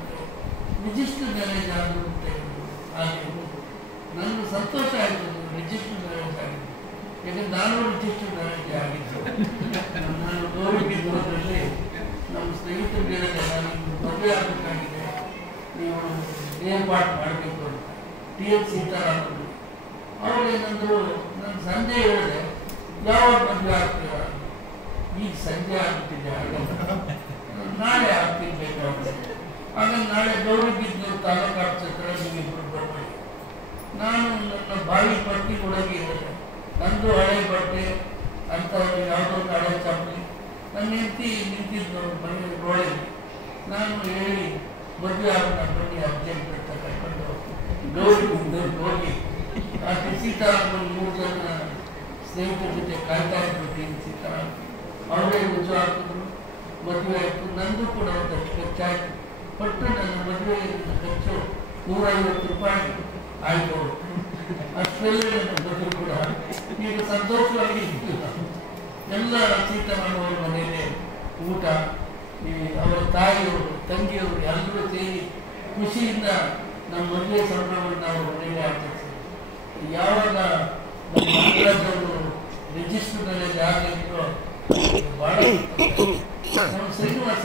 ರಿಜಿಸ್ಟರ್ ಮ್ಯಾರೇಜ್ ಆಗುತ್ತೆ. ಹಾಗೆ ನನಗೆ ಸಂತೋಷ ಆಯಿತು ರಿಜಿಸ್ಟರ್ ಮ್ಯಾರೇಜ್ ಆಗಿದೆ. ಯಾಕಂದ್ರೆ ನಾನು ರಿಜಿಸ್ಟರ್ ಮ್ಯಾರೇಜ್ ಆಗಿದ್ದು. ನಾನು ಗೌರವಿದ್ದರಲ್ಲಿ ನಮ್ಮ ಸ್ನೇಹಿತರು ಹೇಳಿದೆ, ನಾನು ಮದುವೆ ಆಗಬೇಕಾಗಿದೆ, ನೀವು ಏರ್ಪಾಟ್ ಮಾಡಬೇಕು ಅಂತ. TN ಸೀತಾರಾಮನ್ ಅವರೇನಂದ್ರು, ನಾನು ಸಂಜೆ ಹೇಳಿದೆ, ಯಾವಾಗ ಮದುವೆ ಆಗ್ತೀರ? ಈಗ ಸಂಜೆ ಆಗ್ತಿದೆ, ನಾಳೆ ಆಗ್ತೀನಿ ಬೇಕಾಗುತ್ತೆ. ಹಾಗಾಗಿ ನಾಳೆ ಗೌರವಿದ್ದವರು ತಾಲೂಕು ಆಫೀಸ್ ಹತ್ರ ನೀವಿಬ್ಬರು ಬರ್ಬೇಡಿ. ನಾನು ನನ್ನ ಬಾಯಿ ಪಟ್ಟಿ ಒಳಗೆ ಹೇಳಿದೆ, ನಂದು ಹಳೆ ಬಟ್ಟೆ ಅಂತ ಯಾವುದೋ ಹಳೆ ಚಪ್ಪಲಿ, ನನ್ನ ಹೆಂಡತಿ ನಿಂತಿದ್ದು ಮನೆ ರೋಡಲ್ಲಿ. ನಾನು ಹೇಳಿ ಮದುವೆ ಆಗೋಣ ಬನ್ನಿ ಅರ್ಜೆಂಟ್ ಅಂತ ಕರ್ಕೊಂಡು ಗೌರವಿದ್ದವ್ರು ಹೋಗಿ ಆ ಸೀತಾರಾಮನ್ 3 ಜನ ಸ್ನೇಹಿತರ ಜೊತೆ ಕಾಯ್ತಾ ಇದ್ರು. ಸೀತಾರಾಮ್ ಅವರೇ ರುಜು ಹಾಕಿದ್ರು, ಮದುವೆ ಆಯಿತು. ನಂದು ಕೂಡ ಒಂದಷ್ಟು ಖರ್ಚಾಯಿತು. ಒಟ್ಟು ನನ್ನ ಮದುವೆ ಖರ್ಚು 150 ರೂಪಾಯಿ ಆಯಿತು. ಅಷ್ಟರಲ್ಲೇ ನನ್ನ ಮದುವೆ ಕೂಡ ಈಗ ಸಂತೋಷವಾಗಿ ಎಲ್ಲ ಸೀತಾರಾಮ್ ಅವರ ಮನೆಯಲ್ಲೇ ಊಟ, ಅವರ ತಾಯಿಯವರು ತಂಗಿಯವರು ಎಲ್ಲರೂ ಸೇರಿ ಖುಷಿಯಿಂದ ನಮ್ಮ ಮದುವೆ ಸಂಭ್ರಮವನ್ನು ನಾವು ಮನೆಯಲ್ಲೇ ಆಚರಿಸ್ತೀವಿ. ಯಾವಾಗ ನಮ್ಮ ನಾಗರಾಜವರು ರಿಜಿಸ್ಟರ್ ಮೇಲೆ ಆಗಿತ್ತು ಭಾಳ ನಮ್ಮ ಶ್ರೀನಿವಾಸ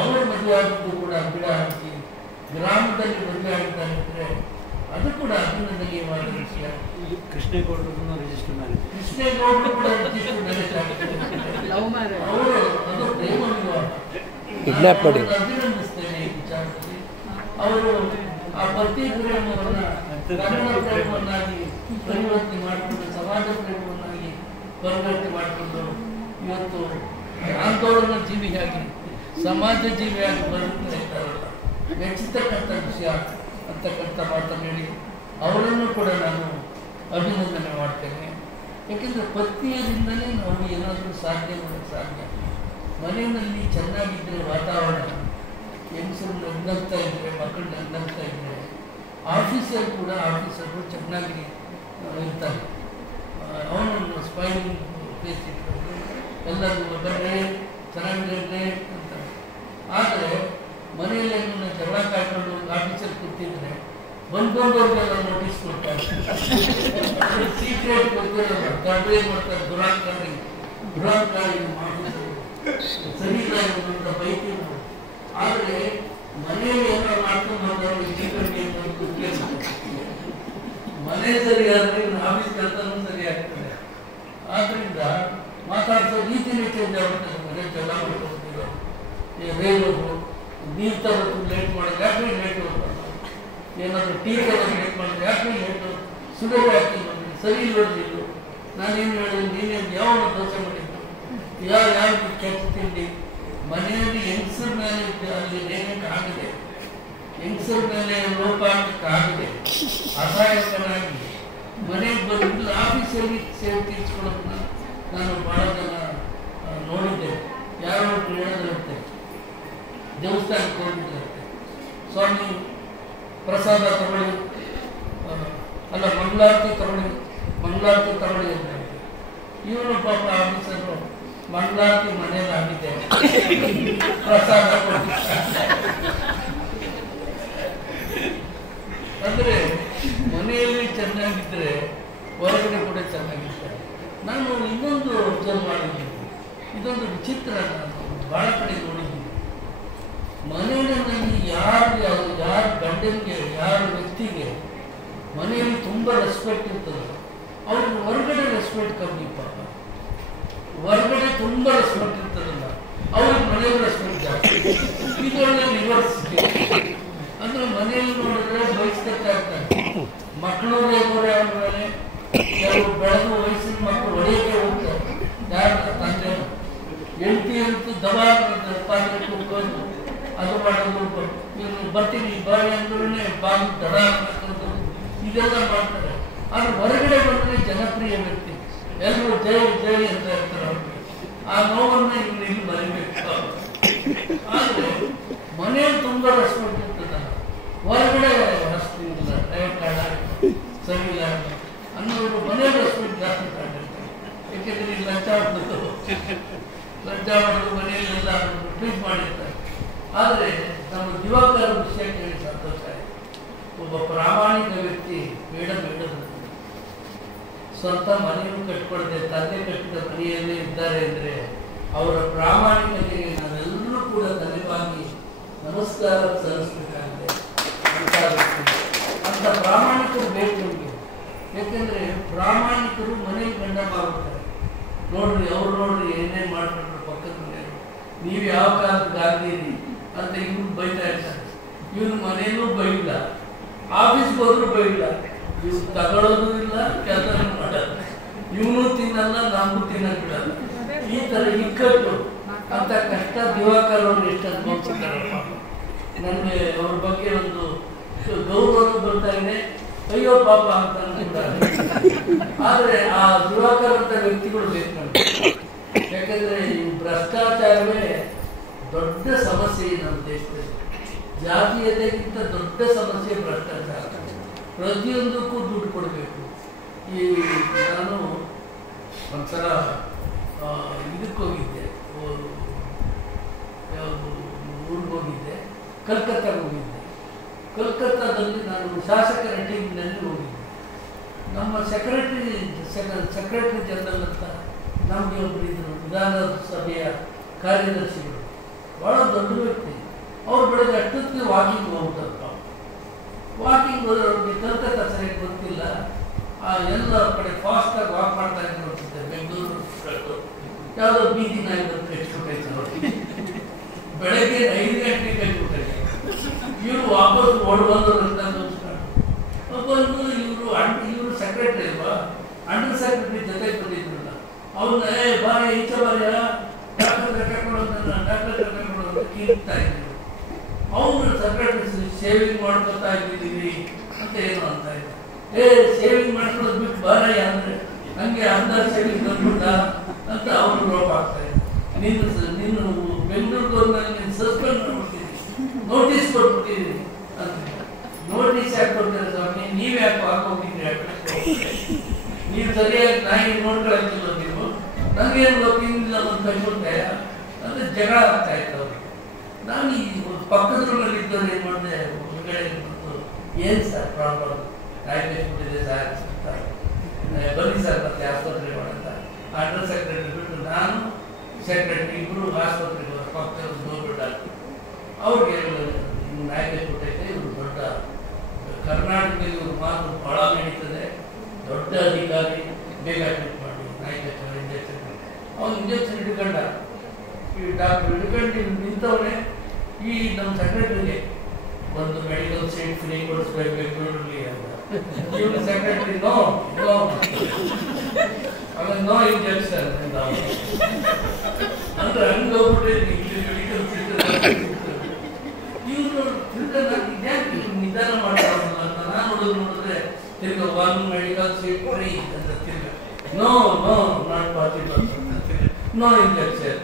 ಅವರು ಮದುವೆ ಆಗಿದ್ದು ಕೂಡ ಗಿಡ ಹಾಕಿ ಗ್ರಾಮದಲ್ಲಿ ಮದುವೆ ಆಗಿದ್ದಾರೆ ಅಂದರೆ ಅದು ಕೂಡ ಅಭಿನಂದನೀಯವಾದ ವಿಷಯ. ಕೃಷ್ಣೇಗೌಡರು ರಿಜಿಸ್ಟರ್ ಮ್ಯಾರೇಜ್, ಕೃಷ್ಣೇಗೌಡರು ಕೂಡ ರಿಜಿಸ್ಟರ್ ಮ್ಯಾರೇಜ್ ಆಗಿದ್ದಾರೆ. ಅವರು ಅದು ಪ್ರೇಮ ವಿವಾಹ. ಅಭಿನಂದಿಸ್ತೇನೆ ಈ ವಿಚಾರದಲ್ಲಿ. ಅವರು ಆ ಪತಿ ಪ್ರೇಮವನ್ನು ಕನ್ನಡ ಪ್ರೇಮವನ್ನಾಗಿ ಪರಿವರ್ತನೆ ಮಾಡಿಕೊಂಡು, ಸಮಾಜ ಪ್ರೇಮವನ್ನಾಗಿ ಪರಿವರ್ತನೆ ಮಾಡಿಕೊಂಡು ಇವತ್ತು ಆಂದೋಲನ ಜೀವಿಯಾಗಿ ಸಮಾಜ ಜೀವಿಯಾಗಿ ಬದುಕ್ತಾ ಇದ್ದಾರಲ್ಲ, ಮೆಚ್ಚತಕ್ಕಂಥ ವಿಷಯ ಅಂತಕ್ಕಂಥ ಮಾತನ್ನು ಹೇಳಿ ಅವರನ್ನು ಕೂಡ ನಾನು ಅಭಿನಂದನೆ ಮಾಡ್ತೇನೆ. ಯಾಕೆಂದರೆ ಪತ್ನಿಯರಿಂದಲೇ ನಾವು ಏನಾದರೂ ಸಾಧ್ಯ ಮಾಡೋಕ್ಕೆ ಸಾಧ್ಯ. ಮನೆಯಲ್ಲಿ ಚೆನ್ನಾಗಿದ್ದರೆ ವಾತಾವರಣ, ಹೆಂಗಸರು ನಗ್ನಗ್ತಾ ಇದ್ದರೆ, ಮಕ್ಕಳು ನಗ್ನಗ್ತಾ ಇದ್ದರೆ, ಆಫೀಸಲ್ಲಿ ಕೂಡ ಆಫೀಸರು ಚೆನ್ನಾಗಿ ಇರ್ತಾರೆ. ಅವನನ್ನು ಸ್ಮೈಲಿಂಗ್ ಫೇಸ್ ಇಟ್ಕೊಂಡು ಎಲ್ಲರಿಗೂ ಬರ್ರೆ ಚೆನ್ನಾಗಿರೇ ಅಂತಾರೆ. ಆದರೆ ಮನೆಯಲ್ಲಿ ಜಗಳ ಕಾಯ್ಕೊಂಡು ಆಫೀಸಲ್ಲಿ ಕೂತಿದ್ರೆ ಬಂದವ್ರಿಗೆಲ್ಲ ನೋಟಿಸ್ ಕೊಡ್ತಾರೆ. ಸೀಕ್ರೆಟ್ ಗೊತ್ತಿರೋಲ್ಲ, ಕಡ್ರೆ ಮಾಡ್ತಾರೆ, ದುರಾಂಕಾರಿ ಸರಿ ಇಲ್ಲ ಅಂತ ಬೈತೀವಿ. ಆದರೆ ಮನೆಯಲ್ಲಿ ಏನಾರು ಮಾಡ್ಕೊಂಡು ಬಂದವ್ರಿಗೆ ಸೀಕ್ರೆಟ್ ಮನೆ ಸರಿಯಾದರೆ ಆಫೀಸ್ ಕೆಲಸನೂ ಸರಿ ಆಗ್ತದೆ. ಆದ್ದರಿಂದ ಮಾತಾಡ್ಸೋ ರೀತಿನೇ ಚೇಂಜ್ ಆಗ್ಬಿಡ್ತದೆ. ಮನೆ ಜಗಳ ಮಾಡ್ಕೊಳ್ತಿರೋ ರೈಲು ನೀರು ತರೋದು ಲೇಟ್ ಮಾಡಿದ್ರೆ ಯಾಕೆ ಲೇಟ್ ಹೋಗ್ತಾರೆ, ಏನಾದರೂ ಟೀ ತರೋದು ಲೇಟ್ ಮಾಡಿದ್ರೆ ಯಾಕೆ ಲೇಟು, ಸುಗರ್ ಹಾಕಿ ಬಂದ್ರಿ, ಸರಿ ಇಲ್ಲೋದಿಲ್ಲ. ನಾನೇನು ಹೇಳಿದ್ರು, ನೀನೇನು ಯಾವ ದೋಸೆ ಮಾಡಿದ್ದು, ಯಾರು ಕೆಟ್ಟ ತಿಂಡಿ. ಮನೆಯಲ್ಲಿ ಹೆಂಗಸರ ಮೇಲೆ ಅಲ್ಲಿ ನೇಮಕ್ಕೆ ಆಗಿದೆ, ಹೆಂಗಸರ ಮೇಲೆ ಲೋಪ ಆಗದೆ ಅಸಹಾಯಕನಾಗಿ ಮನೆಗೆ ಬಂದು ಆಫೀಸಲ್ಲಿ ಸೇವೆ ತೀರ್ಸ್ಕೊಳ್ಳೋದನ್ನ ನಾನು ಭಾಳ ಜನ ನೋಡಿದ್ದೆ. ಯಾರೋ ಹೇಳಿದ್ರಂತೆ, ದೇವಸ್ಥಾನಕ್ಕೆ ಹೋಗಿದ್ರಂತೆ, ಸ್ವಾಮಿ ಪ್ರಸಾದ ತಗೊಳ್ಳಿ, ಅಲ್ಲ ಮಂಗಳಾರತಿ ತಗೊಳ್ಳಿ ಅಂತ. ಇವನು ಪಾಪ ಆಫೀಸರು ಮಂಗಳಾರತಿ ಮನೇಲಿ ಆಗಿದೆ, ಪ್ರಸಾದ ಅಂದರೆ ಮನೆಯಲ್ಲಿ ಚೆನ್ನಾಗಿದ್ದರೆ ಹೊರಗಡೆ ಕೂಡ ಚೆನ್ನಾಗಿರ್ತಾರೆ. ನಾನು ಇನ್ನೊಂದು ಅಬ್ಸರ್ವ್ ಮಾಡಿದ್ದೀನಿ, ಇದೊಂದು ವಿಚಿತ್ರ, ನಾನು ಭಾಳ ಕಡೆ ನೋಡಿದ್ದೀನಿ. ಮನೆಯಲ್ಲಿ ಯಾರು ಗಂಡನಿಗೆ, ಯಾರ ವ್ಯಕ್ತಿಗೆ ಮನೆಯಲ್ಲಿ ತುಂಬ ರೆಸ್ಪೆಕ್ಟ್ ಇರ್ತದೆ, ಅವ್ರಿಗೆ ಹೊರಗಡೆ ರೆಸ್ಪೆಕ್ಟ್ ಕಮ್ಮಿ. ಪಾಪ ಹೊರಗಡೆ ತುಂಬ ರೆಸ್ಪೆಕ್ಟ್ ಇರ್ತದಲ್ಲ, ಅವ್ರಿಗೆ ಮನೆಯಲ್ಲಿ ರೆಸ್ಪೆಕ್ಟ್ ಜಾಸ್ತಿ. ಇದೊಳ್ಳೆ ರಿವರ್ಸ್. ಅಂದ್ರೆ ಮನೆಯಲ್ಲಿ ನೋಡಿದ್ರೆ ಬಯಸ್ತಾ ಇರ್ತಾರೆ. ಮಕ್ಕಳು ರೇಗೋರೆ ಅವ್ರ ಮೇಲೆ ಕೆಲವು ಬೆಳೆದು ವಯಸ್ಸಿನ ಮಕ್ಕಳು ಹೊಡೆಯಕ್ಕೆ ಹೋಗ್ತಾರೆ. ಯಾರು ತಂದೆ ಹೆಂಡತಿ ಅಂತೂ ದಬಾ ಪಾತ್ರೆ ಕೂತ್ಕೊಂಡು ಅದು ಮಾಡೋದು, ಇವನು ಬರ್ತೀನಿ ಬಾಯಿ ಅಂದ್ರೂ ಬಾಗಿ ದಡ ಹಾಕೋದು, ಇದೆಲ್ಲ ಮಾಡ್ತಾರೆ. ಆದ್ರೆ ಹೊರಗಡೆ ಬಂದರೆ ಜನಪ್ರಿಯ ವ್ಯಕ್ತಿ, ಎಲ್ಲರೂ ಜೈ ಜೈ ಅಂತ ಇರ್ತಾರೆ. ಅವ್ರಿಗೆ ಆ ನೋವನ್ನು ಇಲ್ಲಿ ಮರಿಬೇಕು. ಆದರೆ ಮನೆಯಲ್ಲಿ ತುಂಬ ರೆಸ್ಪೆಕ್ಟ್ ಇರ್ತದೆ, ಹೊರಗಡೆ ಅಷ್ಟು ಇಲ್ಲ, ಟೈಟ್ ಸರಿ ಇಲ್ಲ ಅನ್ನೋರು ಮನೆಯಲ್ಲಿ ರೆಸ್ಪೆಕ್ಟ್ ಜಾಸ್ತಿ ತಗೊಂಡಿರ್ತಾರೆ. ಯಾಕೆಂದರೆ ಇಲ್ಲಿ ಲಂಚ ಮಾಡೋದು ಮನೆಯಲ್ಲೆಲ್ಲ ಟ್ರೀಟ್ ಮಾಡಿರ್ತಾರೆ. ಆದರೆ ನಮ್ಮ ದಿವಾಕರ ವಿಷಯ ಕೇಳಿ ಸಂತೋಷ ಆಯಿತು. ಒಬ್ಬ ಪ್ರಾಮಾಣಿಕ ವ್ಯಕ್ತಿ ಬೇಡ ಸ್ವಂತ ಮನೆಯನ್ನು ಕಟ್ಕೊಳ್ದೆ ತಂದೆ ಕಟ್ಟಿದ ಮನೆಯಲ್ಲೇ ಇದ್ದಾರೆ ಅಂದರೆ ಅವರ ಪ್ರಾಮಾಣಿಕತೆಗೆ ನಾವೆಲ್ಲರೂ ಕೂಡ ಧನ್ಯವಾಗಿ ನಮಸ್ಕಾರ ಸಲ್ಲಿಸಬೇಕಾಗಿದೆ. ಅಂತ ಪ್ರಾಮಾಣಿಕರು ಬೇಕು ನಮಗೆ. ಯಾಕೆಂದರೆ ಪ್ರಾಮಾಣಿಕರು ಮನೆಗೆ ಗಂಡ ಮಾಡ್ತಾರೆ. ನೋಡ್ರಿ ಅವ್ರು ನೋಡ್ರಿ ಏನೇನು ಮಾಡ್ಕೊಂಡ್ರು ಪಕ್ಕದ ಮನೆಯವರು, ನೀವು ಯಾವ ಕಾಲಕ್ಕೆ ಆಗಿರಿ ಅಂತ ಇವ್ರು ಬೈತಾ ಇರ್ತಾರೆ. ಇವ್ರ ಮನೆಯಲ್ಲೂ ಬೈಲ್ಲ, ಆಫೀಸ್ಗೆ ಹೋದ್ರೂ ಬೈಲ್ಲ, ಇವ್ರು ತಗೊಳ್ಳೋದು ಇಲ್ಲ, ಕೆಲಸ ಮಾಡೋದು, ಇವನು ತಿನ್ನಲ್ಲ, ನಮಗೂ ತಿನ್ನಕ್ ಬಿಡಲ್ಲ. ಈ ಥರ ಇಕ್ಕಟ್ಟು ಅಂತ ಕಷ್ಟ ದಿವಾಕರ್ ಅವರು ಎಷ್ಟು ಅನುಭವಿಸಿದ್ದಾರಪ್ಪ. ನನಗೆ ಅವ್ರ ಬಗ್ಗೆ ಒಂದು ಗೌರವನೂ ಬರ್ತಾ ಇದೆ, ಅಯ್ಯೋ ಪಾಪ ಅಂತ ಅಂದ್ಬಿಟ್ಟಾರೆ. ಆದರೆ ಆ ದಿವಾಕರ್ ಅಂತ ವ್ಯಕ್ತಿಗಳು ಬೇಕು ನಮಗೆ. ಯಾಕಂದರೆ ಈ ಭ್ರಷ್ಟಾಚಾರವೇ ದೊಡ್ಡ ಸಮಸ್ಯೆ ನಮ್ಮ ದೇಶದಲ್ಲಿ. ಜಾತೀಯತೆಗಿಂತ ದೊಡ್ಡ ಸಮಸ್ಯೆ ಭ್ರಷ್ಟಾಚಾರ. ಪ್ರತಿಯೊಂದಕ್ಕೂ ದುಡ್ಡು ಕೊಡಬೇಕು. ಈ ನಾನು ಒಂದ್ಸಲ ಇದಕ್ಕೆ ಹೋಗಿದ್ದೆ, ಯಾವುದು ಊರಿಗೆ ಹೋಗಿದ್ದೆ, ಕಲ್ಕತ್ತಾಗೆ ಹೋಗಿದ್ದೆ. ಕಲ್ಕತ್ತಾದಲ್ಲಿ ನಾನು ಶಾಸಕರ ಟೀಮ್ನಲ್ಲಿ ಹೋಗಿದ್ದೆ. ನಮ್ಮ ಸೆಕ್ರೆಟರಿ ಜನರಲ್ ಅಂತ ನಮಗೆ ಒಬ್ಬರು ಇದ್ದರು, ವಿಧಾನಸಭೆಯ ಕಾರ್ಯದರ್ಶಿಗಳು, ಭಾಳ ದೊಡ್ಡ ವ್ಯಕ್ತಿ. ಅವ್ರು ಬೆಳಗ್ಗೆ ಅಷ್ಟೊತ್ತಿಗೆ ವಾಕಿಂಗ್ ಹೋಗ್ತಾರಪ್ಪ. ವಾಕಿಂಗ್ ಹೋದ್ರೆ ಅವ್ರಿಗೆ ಕಲ್ಕತ್ತಾ ಸರಿಯಾಗಿ ಗೊತ್ತಿಲ್ಲ, ಎಲ್ಲ ಕಡೆ ಫಾಸ್ಟಾಗಿ ವಾಕ್ ಮಾಡ್ತಾ ಇದ್ರು ಅನ್ಸುತ್ತೆ. ಬೆಂಗಳೂರು ಯಾವುದೋ ಬೀದಿ ನಾಯಿಗಳು ಕಚ್ಬಿಟ್ಟೈತೆ ನೋಡಿ. ಬೆಳಗ್ಗೆ 5 ಗಂಟೆಗೆ ಕಚ್ಬಿಟ್ಟೈತೆ. ಇವರು ವಾಪಸ್ ಓಡ್ಬಂದ್ರು ಅಂತ ಬಂದು ಇವರು ಸೆಕ್ರೆಟರಿ ಅಲ್ವಾ, ಅಂಡರ್ ಸೆಕ್ರೆಟರಿ ಜೊತೆ ಬಂದಿದ್ರಲ್ಲ, ಅವ್ರನ್ನ ಬಾರಿ ಈಚೆ ಬಾರಿಯ ಡಾಕ್ಟರ್ ಕರ್ಕೊಂಡು ಡಾಕ್ಟರ್ ಕರ್ಕೊಂಡು ಕೀಳ್ತಾ ಇದ್ರು. ಅವರು ಸೆಕ್ರೆಟರಿ ಶೇವಿಂಗ್ ಮಾಡ್ಕೊತಾ ಇದ್ದೀವಿ ಅಂತ ಏನು ಅಂತ ಇದ್ರು. ಶೇವಿಂಗ್ ಮಾಡ್ಕೊಳ್ಳೋದು ಬಿಟ್ಟು ಬಾರಯ್ಯ ಅಂದ್ರೆ ನಂಗೆ ಅರ್ಧ ಶೇವಿಂಗ್ ಬಂದ್ಬಿಟ್ಟ ಅಂತ ಅವರು ರೋಪ ಆಗ್ತಾ ಇದ್ರು. ನೀನು ಬೆಂಗಳೂರು ನೀನು ಸಸ್ಪೆಂಡ್ ಮಾಡ್ಬಿಟ್ಟಿದ್ದೀನಿ, ನೋಟಿಸ್ ಕೊಟ್ಬಿಟ್ಟಿದ್ದೀನಿ ಅಂತ. ನೋಟಿಸ್ ಯಾಕೆ ಕೊಡ್ತಾರೆ ಸ್ವಾಮಿ, ನೀವ್ ಯಾಕೆ ಹಾಕೋಗಿದ್ರಿ? ನೀವು ಸರಿಯಾಗಿ ನಾಯಿ ನೋಡ್ಕೊಳಕ್ಕಿಲ್ಲ, ನೀವು ನಂಗೇನು ಗೊತ್ತಿಲ್ಲ ಒಂದು ಕೈಕೊಳ್ತಾಯ ಅಂದ್ರೆ ಜಗಳ ಆಗ್ತಾ ಇತ್ತು ಅವ್ರಿಗೆ. ನಾನು ಈ ಪಕ್ಕದ ರೂಮಲ್ಲಿ ಇದ್ದವ್ರು ಏನ್ ಮಾಡಿದೆ, ಹೊರಗಡೆ ಬಂದು ಏನ್ ಸರ್ ಪ್ರಾಬ್ಲಮ್, ನಾಯಿ ಕೈಬಿಟ್ಟಿದೆ ಸರ್, ಬನ್ನಿ ಸರ್ ಮತ್ತೆ ಆಸ್ಪತ್ರೆ ಮಾಡಂತ. ಅಂಡರ್ ಸೆಕ್ರೆಟರಿ ಬಿಟ್ಟು ನಾನು ಸೆಕ್ರೆಟರಿ ಇಬ್ರು ಆಸ್ಪತ್ರೆಗೆ ಪಕ್ಕದ ದೊಡ್ಡ ಅವ್ರಿಗೆ ನಾಯಿ ಕೈಬಿಟ್ಟೈತೆ, ಇವರು ದೊಡ್ಡ ಕರ್ನಾಟಕದಲ್ಲಿ ಇವ್ರ ಮಾತು ಬಹಳ ನಡೀತದೆ, ದೊಡ್ಡ ಅಧಿಕಾರಿ, ಬೇಗ ಟ್ರೀಟ್ ಮಾಡಿ ನಾಯಿ ಕೈಬಿಟ್ಟು ಇಂಜೆಕ್ಷನ್. ಅವ್ನು ಇಂಜೆಕ್ಷನ್ ಹಿಡ್ಕೊಂಡ, ಈ ಡಾಕ್ಟರ್ ಹಿಡ್ಕೊಂಡು ನಿಂತವನೇ ಈ ನಮ್ಮ ಸೆಕ್ರೆಟರಿಗೆ ಒಂದು ಮೆಡಿಕಲ್ ಸೀಟ್ ಫ್ರೀ ಕೊಡಿಸ್ಬೇಕು ಬೆಂಗಳೂರಲ್ಲಿ ಅಂತ. ಇವನು ಸೆಕ್ರೆಟರಿ ನೋ ಆಮೇಲೆ ನೋ ಇಂಜೆಕ್ಷನ್ ಅಂದ್ರೆ ಹಂಗೆ ಹೋಗ್ಬಿಟ್ಟೆ ಇಲ್ಲಿ ಮೆಡಿಕಲ್ ಸೀಟ್. ಇವರು ಇದ್ಯಾಕೆ ನಿಧಾನ ಮಾಡ್ತಾರಲ್ಲ ಅಂತ ನಾನು ನೋಡಿದ್ರೆ ತಿರ್ಗ ಒನ್ ಮೆಡಿಕಲ್ ಸೀಟ್ ಫ್ರೀ ಅಂತ ತಿರ್ಗ no not possible no injection.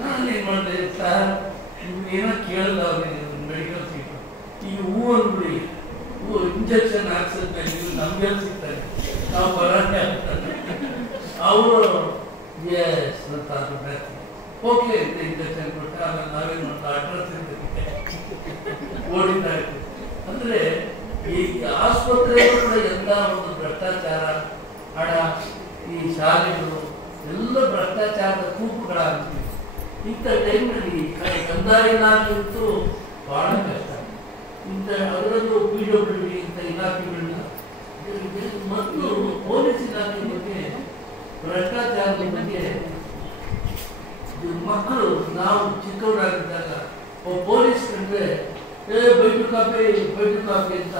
ನಾನೇನ್ ಮಾಡಿದೆ, ಸರ್ ಏನೋ ಕೇಳಲ್ಲ ಅವ್ರಿಗೆ ಮೆಡಿಕಲ್ ಸೀಟ್, ಈಗ ಹೂ ಅಂದ್ಬಿಡಿ, ಹೂ ಇಂಜೆಕ್ಷನ್ ಹಾಕ್ಸಿದ್ಮೇಲೆ ನೀವು ನಮ್ಗೆ ಸಿಗ್ತಾರೆ, ನಾವು ಬರೋದೇ ಆಗ್ತಾರೆ. ಅವರು ಎಸ್ ಅಂತ ಓಕೆ ಅಂತ ಇಂಜೆಕ್ಷನ್ ಕೊಟ್ಟೆ. ಆಮೇಲೆ ನಾವೇನು ಮಾಡ್ತಾ ಅಡ್ರೆಸ್ ಓಡಿತಾ ಇತ್ತು. ಅಂದ್ರೆ ಈ ಆಸ್ಪತ್ರೆಗಳು ಕೂಡ ಎಲ್ಲ ಒಂದು ಭ್ರಷ್ಟಾಚಾರ, ಹಣ, ಈ ಶಾಲೆಗಳು ಎಲ್ಲ ಭ್ರಷ್ಟಾಚಾರದ ಕೂಪುಗಳಾಗ್ತಿವೆ. ಇಂಥ ಟೈಮ್ನಲ್ಲಿ ಕಂದಾಯ ಇಲಾಖೆಯಂತೂ ಬಹಳ ಕಷ್ಟ. ಇಂಥ ಅದರಲ್ಲೂ PWD ಇಂಥ ಇಲಾಖೆಗಳನ್ನ ಮತ್ತು ಪೊಲೀಸ್ ಇಲಾಖೆ ಬಗ್ಗೆ, ಭ್ರಷ್ಟಾಚಾರದ ಬಗ್ಗೆ ಮಕ್ಕಳು ನಾವು ಚಿಕ್ಕವರಾಗಿದ್ದಾಗ ಪೊಲೀಸ್ ಕಂಡ್ರೆ ಬೈಟು ಕಾಫಿ ಅಂತ